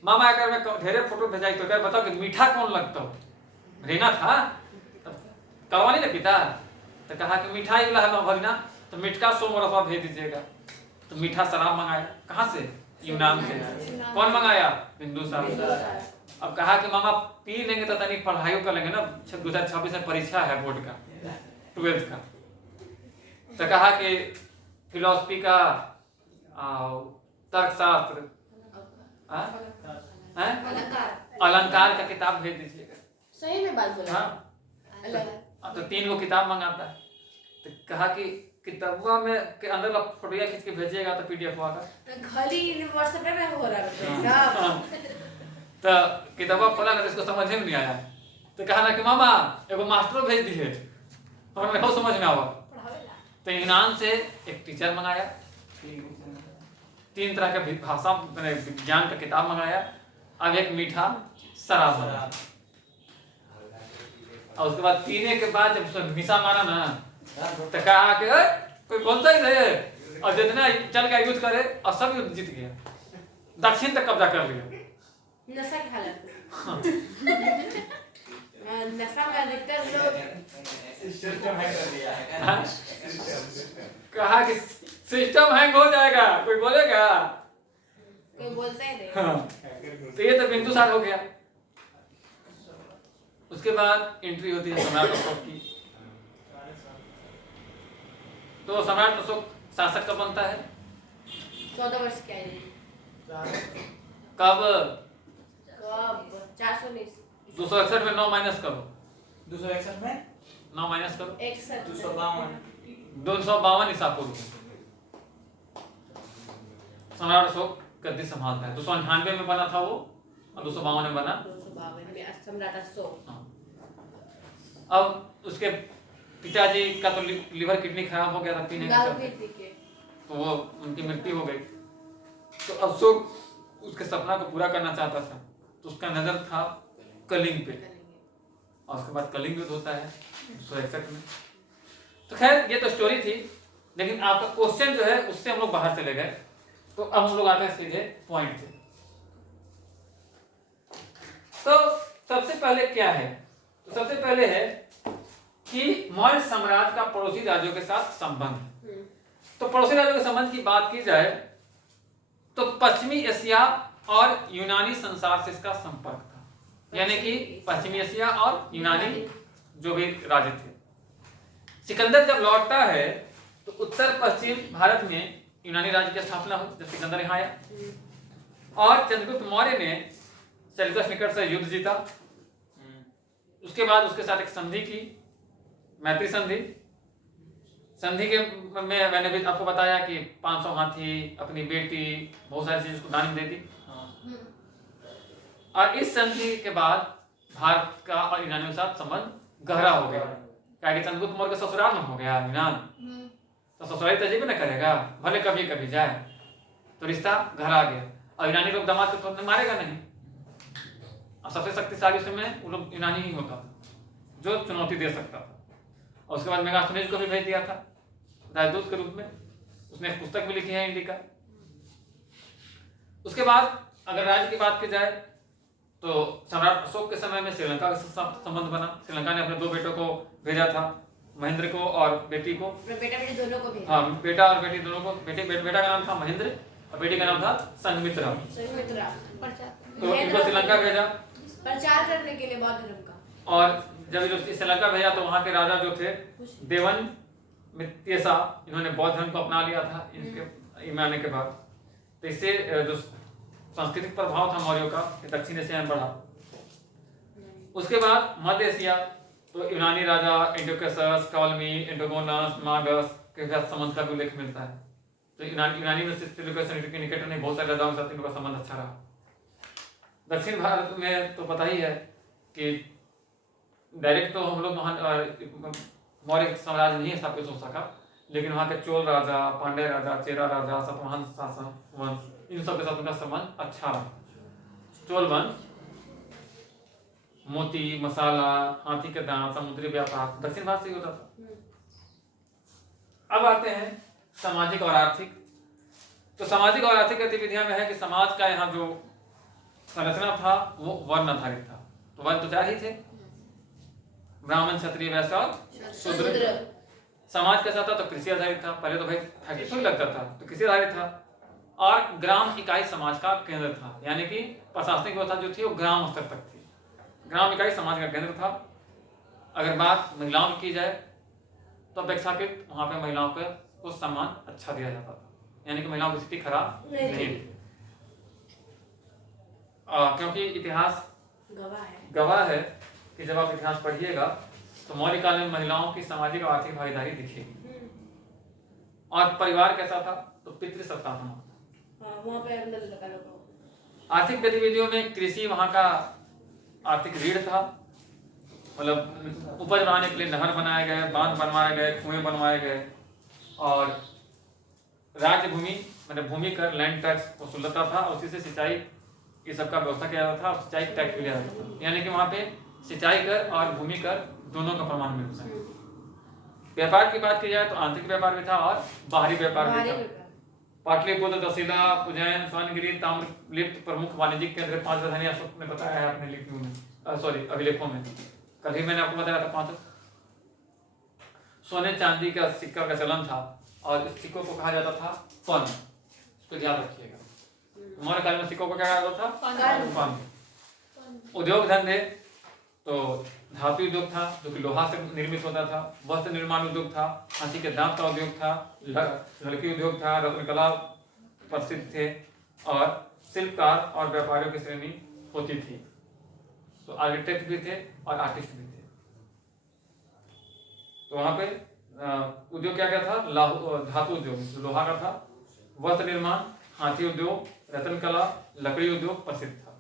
मामा अगर मैं ढेरे फोटो भेजाई तो क्या बताओ कि मीठा कौन लगता हो? रेना था करवानी ना पिता, तो कहा कि मिठाई वाला है भगना, तो मीठा 100 रफा भेज दीजिएगा। तो मीठा शराब मंगाया, कहाँ से? यूनान से। कौन मंगाया? बिंदुसार। अब कहा कि मामा पी लेंगे तो तनिक पढ़ाई कर लेंगे ना, 2026 में परीक्षा है बोर्ड का, 12th का। तो कहा कि फिलोसफी का, तर्कशास्त्र, अलंकार का किताब भेज दीजिएगा। सही में बात बोला। हाँ, तो 3 गो किताब मंगाता है। तो कहा कि किताबवा में के अंदर फोटोया खींच के भेजिएगा तो पीडीएफ होगा। खाली व्हाट्सएप पे हो रहा है तो किताबवा खोला ना, इसको समझ में नहीं आया। तो कहा ना कि मामा एगो मास्टर भेज दिए, हमें नहीं समझ में आवा। तो यूनान से एक टीचर मंगाया, 3 तरह के भाषा विज्ञान का किताब मंगाया, अब एक मीठा शराब मंगाया। और उसके बाद पीने के बाद जब निशा मारा ना, तो कहा कि कोई बोलता ही रहे, और जितना चल गया युद्ध करे और सब युद्ध जीत गया, दक्षिण तक कब्जा कर लिया। नशा की हालत नशा में अधिकतर लोग सिस्टम हैक कर दिया है। कहा कि सिस्टम हैंग हो जाएगा, कोई बोलेगा? कोई बोलता ही नहीं। हाँ। तो ये तो बिंदुसार हो गया। उसके बाद एंट्री होती है सम्राट अशोक की। तो सम्राट अशोक शासक कब बनता है? 14 वर्ष के आयु। कब? 419। 261 में 9 माइनस करो। 261 में 9 माइनस करो। 252। 252 ईसा पूर्व सम्राट अशोक गद्दी संभालता है। 298 में बना था वो और 252 में बना। 252 में सम्राट अशोक। अब उसके पिताजी का तो लिवर किडनी खराब हो गया था पीने के चलते, तो वो उनकी मृत्यु हो गई। तो अशोक उसके सपना को पूरा करना चाहता था, तो उसका नजर था कलिंग पे, और उसके बाद कलिंग युद्ध होता है 261 में। तो खैर ये तो स्टोरी थी, लेकिन आपका क्वेश्चन जो है उससे हम लोग बाहर चले गए। तो अब हम लोग आते हैं सीधे पॉइंट पे। तो सबसे पहले क्या है? तो सबसे पहले है कि मौर्य साम्राज्य का पड़ोसी राज्यों के साथ संबंध। तो पड़ोसी राज्यों के संबंध की बात की जाए तो पश्चिमी एशिया और यूनानी संसार से इसका संपर्क था, यानी कि पश्चिमी एशिया और यूनानी जो भी राज्य थे। सिकंदर जब लौटता है तो उत्तर पश्चिम भारत में यूनानी राज्य की स्थापना हुई जब सिकंदर यहाँ आया, और चंद्रगुप्त मौर्य ने सेल्यूकस निकट से युद्ध जीता। उसके बाद उसके साथ एक संधि की, मैत्री संधि। संधि के में मैंने भी आपको बताया कि 500 हाथी, अपनी बेटी, बहुत सारी चीज उसको दान में दे दी। और इस संधि के बाद भारत का और यूनानियों के साथ संबंध गहरा हो गया, क्या कि चंद्रगुप्त मौर्य का ससुराल में हो गया यूनान, तो ससुराली तजीब न करेगा, भले कभी कभी जाए, तो रिश्ता गहरा गया। और यूनानी लोग दामाद को तो मारेगा नहीं, और सबसे शक्तिशाली उसमें वो लोग यूनानी ही होता था जो चुनौती दे सकता था। और उसके बाद मेगास्थनीज को भी भेज दिया था राजदूत के रूप में, उसने एक पुस्तक भी लिखी है इंडिका। उसके बाद अगर राज्य की बात की जाए तो सम्राट अशोक के समय में श्रीलंका का संबंध बना। श्रीलंका ने अपने 2 बेटों को भेजा था, महेंद्र को और बेटी को। बेटा बेटी दोनों को भेजा। हाँ, बेटा और बेटी दोनों को। बेटा का नाम था महेंद्र और बेटी का नाम था संघमित्रा। तो इनको श्रीलंका भेजा प्रचार करने के लिए बौद्ध धर्म का। और जब जो श्रीलंका भेजा तो वहां के राजा जो थे देवन मित्यसा, इन्होंने बौद्ध धर्म को अपना लिया था इनके आने के बाद। तो इससे जो सांस्कृतिक प्रभाव था मौर्यों का दक्षिण एशिया में बढ़ा। उसके बाद मध्य एशिया, तो यूनानी राजा एंटियोकस, टॉलमी, एंटिगोनस, मागस के साथ संबंध का भी उल्लेख मिलता है। तो यूनानी में सेल्यूकस निकेटर ने बहुत सारे राजाओं के साथ इनका संबंध अच्छा रहा। दक्षिण भारत में तो पता ही है कि डायरेक्ट तो हम लोग मौर्य साम्राज्य नहीं स्थापित हो सका, लेकिन वहाँ के चोल राजा, पांड्य राजा, चेरा राजा, सातवाहन शासक वंश, इन सब के साथ उनका संबंध अच्छा रहा। चोल वंश मोती, मसाला, हाथी के दांत, समुद्री व्यापार दक्षिण भारत से ही होता था। अब आते हैं सामाजिक और आर्थिक। तो सामाजिक और आर्थिक गतिविधियां में है कि समाज का यहाँ जो संरचना था वो वर्ण आधारित था। तो वर्ण तो 4 ही थे, ब्राह्मण, क्षत्रिय, वैश्य और शूद्र। समाज कैसा था? तो कृषि आधारित था। पहले तो भाई फैक्ट्री थोड़ी लगता था, तो कृषि आधारित था। और ग्राम इकाई समाज का केंद्र था, यानी कि प्रशासनिक व्यवस्था जो थी वो ग्राम स्तर तक थी। ग्राम इकाई समाज का केंद्र था। अगर बात महिलाओं की जाए तो अपेक्षाकृत वहां पे महिलाओं को सम्मान अच्छा दिया जाता था, यानी कि महिलाओं की स्थिति खराब नहीं थी। क्योंकि इतिहास गवाह है कि जब आप इतिहास पढ़िएगा तो मौर्य काल में महिलाओं की सामाजिक और आर्थिक भागीदारी दिखेगी। और परिवार कैसा था? तो पितृसत्ता था वहां पे। आर्थिक गतिविधियों में कृषि वहां का आर्थिक रीढ़ था, मतलब उपज बढ़ाने के लिए नहर बनाए गए, बांध बनवाए गए, कुएं बनवाए गए। और राज्य भूमि मतलब भूमि कर, लैंड टैक्स वसूलता था, उसी से सिंचाई ये सब का व्यवस्था किया जाता था, और सिंचाई टैक्स भी लिया जाता था। यानी कि वहाँ पे सिंचाई कर और भूमि कर दोनों का प्रमाण मिलता है। व्यापार की बात की जाए तो आंतरिक व्यापार भी था और बाहरी व्यापार भी था। पाटलिपुत्र, दशिला, उज्जैन, स्वर्णगिरी, ताम्रलिप्त प्रमुख वाणिज्यिक केंद्र 5 राजधानियां अशोक ने बताया है अपने लिपियों में, अभिलेखों में। कल ही मैंने आपको बताया था 5 सोने चांदी का सिक्का का चलन था, और इस सिक्कों को कहा जाता था पन। इसको याद रखिएगा, मौर्य काल में सिक्कों को क्या कहा जाता था? कर्ण। उद्योग धंधे तो धातु उद्योग था जो कि लोहा से निर्मित होता था, वस्त्र निर्माण उद्योग था, हाथी के दांत का उद्योग था, लड़की उद्योग था, रत्नकला प्रसिद्ध थे और शिल्पकार और व्यापारियों की श्रेणी होती थी। तो आर्किटेक्ट भी थे और आर्टिस्ट भी थे। तो वहां पे उद्योग क्या क्या था? धातु उद्योग लोहा का था, वस्त्र निर्माण, हाथी उद्योग, रत्नकला, लकड़ी उद्योग प्रसिद्ध था।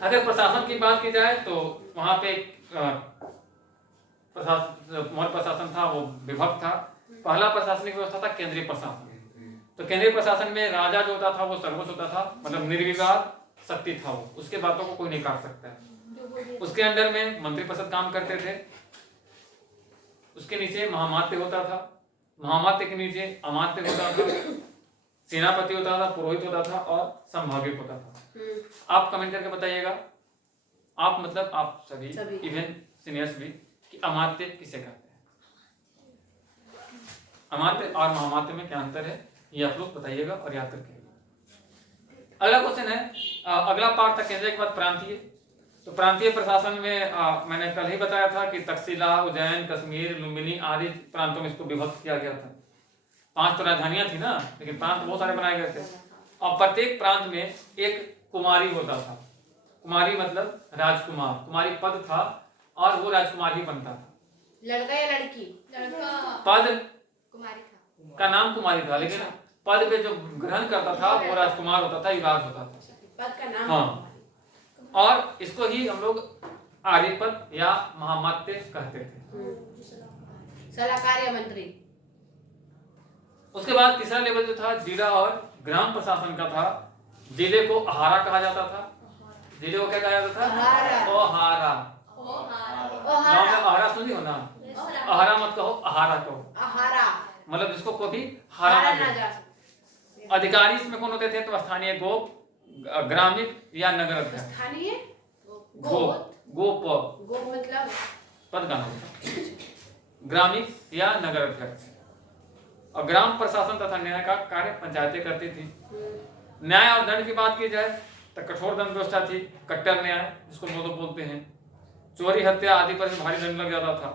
अगर प्रशासन की बात की जाए तो वहां पे मौर्य प्रशासन था वो विभक्त था। पहला प्रशासनिक व्यवस्था था केंद्रीय प्रशासन। तो केंद्रीय प्रशासन में राजा जो होता था वो सर्वोच्च होता था, मतलब निर्विवाद शक्ति था वो, उसके बातों को कोई नहीं काट सकता है। उसके अंडर में मंत्रिपरिषद काम करते थे, उसके नीचे महामात्य होता था, महामात्य के नीचे अमात्य होता था, सेनापति होता था, पुरोहित होता था और संभागक होता था। आप कमेंट करके बताइएगा, आप मतलब आप सभी इवन सीनियर्स भी, कि अमात्य किसे कहते हैं? अमात्य और महामात्य में क्या अंतर है ये आप लोग बताइएगा और याद रखिएगा। अगला क्वेश्चन है, अगला पार्ट था केंद्रीय के बाद प्रांतीय। तो प्रांतीय प्रशासन में मैंने कल ही बताया था कि तक्षशिला, उज्जैन, कश्मीर, लुम्बिनी आदि प्रांतों में इसको विभक्त किया गया था। 5 तो राजधानियां थी ना, लेकिन प्रांत बहुत सारे बनाए गए थे और प्रत्येक प्रांत में एक कुमारी होता था। कुमारी मतलब राजकुमार, कुमारी पद था और वो राजकुमार ही बनता था। लड़का या लड़की? पद कुमारी था, का नाम कुमारी था, लेकिन पद पे जो ग्रहण करता था वो राजकुमार होता था, युवराज होता था। पद का नाम? हाँ, और इसको ही हम लोग आर्यपद या महामात्य कहते थे। सलाहकार या मंत्री। उसके बाद तीसरा लेवल जो था जिला और ग्राम प्रशासन का था। जिले को अहारा कहा जाता था। जिले को क्या कहा जाता था? ओहारा। गाँव में अहारा सुनी हो ना? अहारा मत कहो, अहारा कहो। अहारा मतलब जिसको कभी हारा ना जाए। अधिकारी इसमें कौन होते थे? तो स्थानीय गोप, ग्रामिक या नगर अध्यक्ष। स्थानीय गोप, गोप मतलब पद का नाम, ग्रामिक या नगर अध्यक्ष। और ग्राम प्रशासन तथा न्याय का कार्य पंचायतें करती थी। न्याय और दंड की बात की जाए तो कठोर दंड व्यवस्था थी, कट्टर न्याय जिसको लोग बोलते हैं। चोरी, हत्या आदि पर भारी दंड लग जाता था।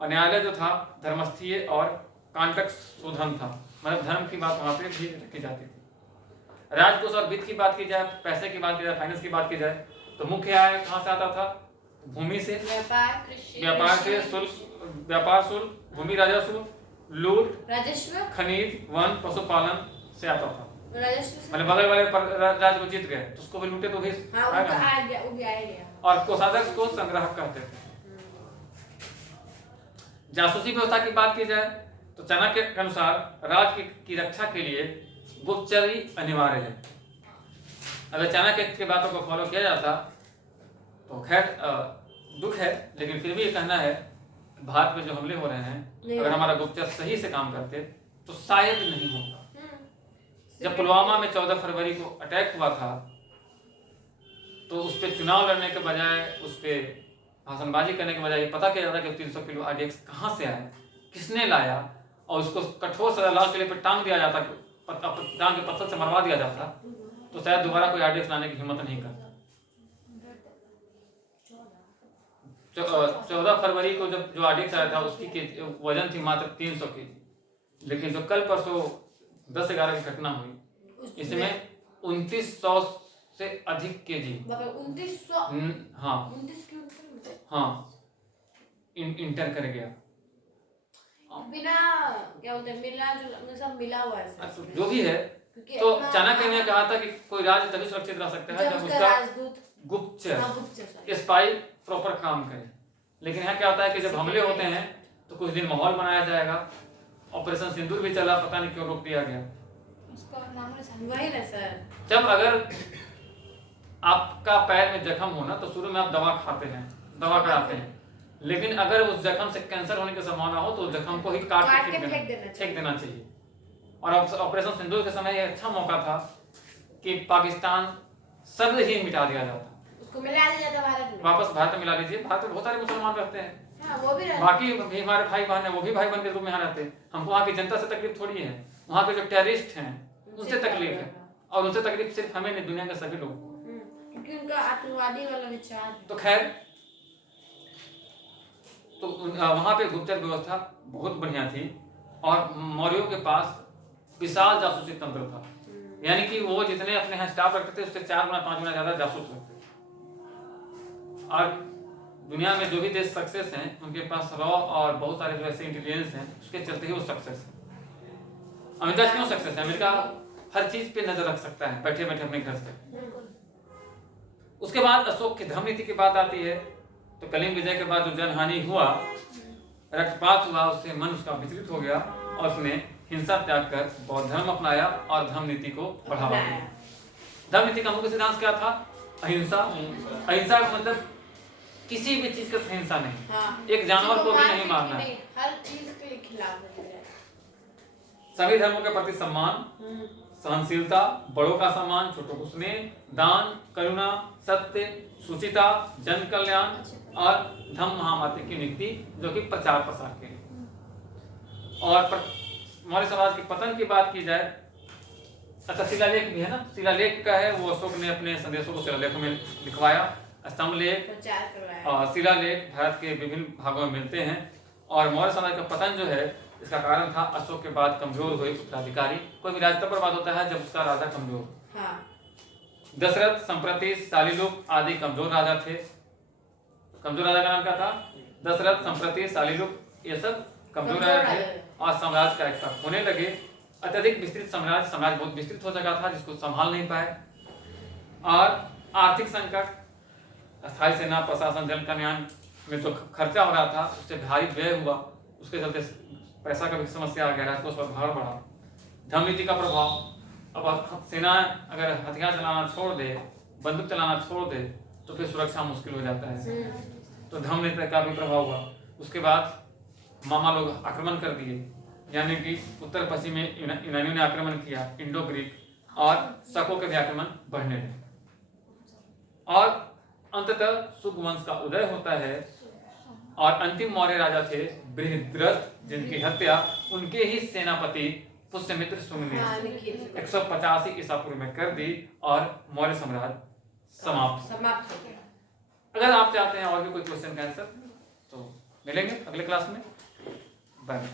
और न्यायालय जो था धर्मस्थीय और कांटक शोधन था, मतलब धर्म की बात वहां पे भी रखी जाती थी। राजकोष और वित्त की बात की जाए, पैसे की बात की जाए, फाइनेंस की बात की जाए तो मुख्य आय कहाँ से आता था? भूमि से, व्यापार से, शुल्क, व्यापार शुल्क, भूमि राजस्व, लूट, राजस्व, खनिज, वन, पशुपालन से आता था। मतलब बगल वाले राज्य को जीत गए तो उसको भी लूटे तो भी आएगा। और कोषाध्यक्ष को संग्राहक कहते थे। जासूसी व्यवस्था की बात की जाए तो चाणक्य के अनुसार राज्य की रक्षा के लिए गुप्तचरी अनिवार्य है। अगर चाणक्य की बातों को फॉलो किया जाता तो खैर दुख है, लेकिन फिर भी ये कहना है भारत में जो हमले हो रहे हैं अगर हमारा गुप्तचर सही से काम करते तो शायद नहीं होता। जब पुलवामा में 14 फरवरी को अटैक हुआ था तो उस पर चुनाव लड़ने के बजाय, उस पर भाषणबाजी करने के बजाय पता किया जाता कि 300 किलो आरडीएक्स कहाँ से आया, किसने लाया, और उसको कठोर सजा लाल किले पर टांग दिया जाता, टांग के पत्थर से मरवा दिया जाता, तो शायद दोबारा कोई आरडीएक्स लाने की हिम्मत नहीं करता। 14 फरवरी को जब जो आरडीएक्स आया था उसकी वजन थी मात्र 300 केजी, लेकिन जो कल परसों 10/11 की घटना हुई इसमें 2900 से अधिक केजी, 2900, हाँ इंटर कर गया बिना क्या बोलते हैं, मिला जो सब मिला हुआ है जो भी है। तो चाणक्य ने कहा था कि कोई राज्य तभी सुरक्षित रह सकता है जब उसका गुप्तचर स्पाई प्रॉपर काम करे। लेकिन यहाँ क्या होता है कि जब हमले होते हैं तो कुछ दिन माहौल बनाया जाएगा। ऑपरेशन सिंदूर भी चला, पता नहीं क्यों रोक दिया गया। वही ना सर, जब अगर आपका पैर में जख्म हो ना तो शुरू में आप दवा खाते हैं, दवा कराते हैं, लेकिन अगर उस जख्म से कैंसर होने की संभावना हो तो जख्म को ही काट के फेंक देना चाहिए। और ऑपरेशन सिंदूर के समय ये अच्छा मौका था कि पाकिस्तान शब्द ही मिटा दिया जाता, उसको मिला दिया जाता भारत में, वापस भारत में मिला लीजिए। भारत में बहुत सारे मुसलमान रहते हैं, हाँ, वो भी रहते। बाकी भी हमारे भाई बहन है, वो भी भाई बहन के रूप में यहाँ रहते हैं। हमको वहाँ की जनता से तकलीफ थोड़ी है, वहाँ के जो टेररिस्ट हैं उनसे तकलीफ है, और उनसे तकलीफ सिर्फ हमें नहीं, दुनिया के सभी लोग, क्योंकि उनका आतंकवादी वाला विचार है। तो खैर, तो वहाँ पे गुप्तचर व्यवस्था बहुत बढ़िया थी, और मौर्यों के पास विशाल जासूसी तंत्र था, यानी कि वो जितने अपने यहाँ स्टाफ रखते थे उससे 4 गुना 5 गुना ज्यादा जासूस रखते थे। और दुनिया में जो भी देश सक्सेस हैं उनके पास रॉ और बहुत सारे जो ऐसे इंटेलिजेंस हैं, उसके चलते ही वो सक्सेस है। अमेरिका क्यों सक्सेस है? अमेरिका हर चीज पे नजर रख सकता है बैठे बैठे अपने घर से। उसके बाद अशोक की धर्म नीति की बात आती है, तो कलिंग विजय के बाद जो जनहानि हुआ, रक्तपात हुआ, उससे मन उसका विचलित हो गया और उसने हिंसा त्याग कर बौद्ध धर्म अपनाया और धर्म नीति को बढ़ावा दिया। धर्म नीति का मुख्य सिद्धांत क्या था? अहिंसा। अहिंसा का मतलब किसी भी चीज का हिंसा नहीं। हाँ। एक जानवर को भी नहीं मारना है। हर चीज के खिलाफ है। सभी धर्मों के प्रति सम्मान, सहनशीलता, बड़ों का सम्मान, छोटों को स्नेह, दान, करुणा, सत्य, सुचिता, जन कल्याण और धम्म महामाते की नीति, जो कि प्रचार प्रसार के लिए। और मौर्य समाज के पतन की बात की जाए, अच्छा शिलालेख भी है ना, शिलालेख का है, वो अशोक ने अपने संदेशों को शिलालेख में लिखवाया। स्तंभ लेख, शिलालेख भारत के विभिन्न भागों में मिलते हैं। और मौर्य समाज का पतन जो है, इसका कारण था अशोक के बाद कमजोर हुए उत्तराधिकारी। कोई भी राज तब बर्बाद होता है जब उसका राजा कमजोर। हाँ। दशरथ, संप्रति, शालीलुक आदि कमजोर राजा थे। कमजोर राजा का नाम क्या था? दशरथ, संप्रति, शालीलुक, ये सब कमजोर राजा थे और साम्राज्य का एकता होने लगे। अत्यधिक विस्तृत समाज बहुत विस्तृत हो चुका था, जिसको संभाल नहीं पाए। और आर्थिक संकट, अस्थायी सेना, प्रशासन, जन कल्याण में जो खर्चा हो रहा था उससे भारी व्यय हुआ, उसके चलते पैसा का भी समस्या आ गया, राजकोष पर भार बढ़ा। धर्म नीति का प्रभाव, अब सेना अगर हथियार चलाना छोड़ दे, बंदूक चलाना छोड़ दे, तो फिर सुरक्षा मुश्किल हो जाता है। तो धर्म नीति का भी प्रभाव हुआ। उसके बाद मामा लोग आक्रमण कर दिए, यानी कि उत्तर पश्चिम में यूनानियों ने आक्रमण किया, इंडो ग्रीक और शकों के भी आक्रमण बढ़ने लगे। और अंततः शुक वंश का उदय होता है और अंतिम मौर्य राजा थे बृहद्रथ, जिनकी हत्या उनके ही सेनापति पुष्यमित्र शुंग ने 185 ईसा पूर्व में कर दी और मौर्य साम्राज्य समाप्त हो गया। अगर आप चाहते हैं और भी कोई क्वेश्चन का आंसर तो मिलेंगे अगले क्लास में। बाय।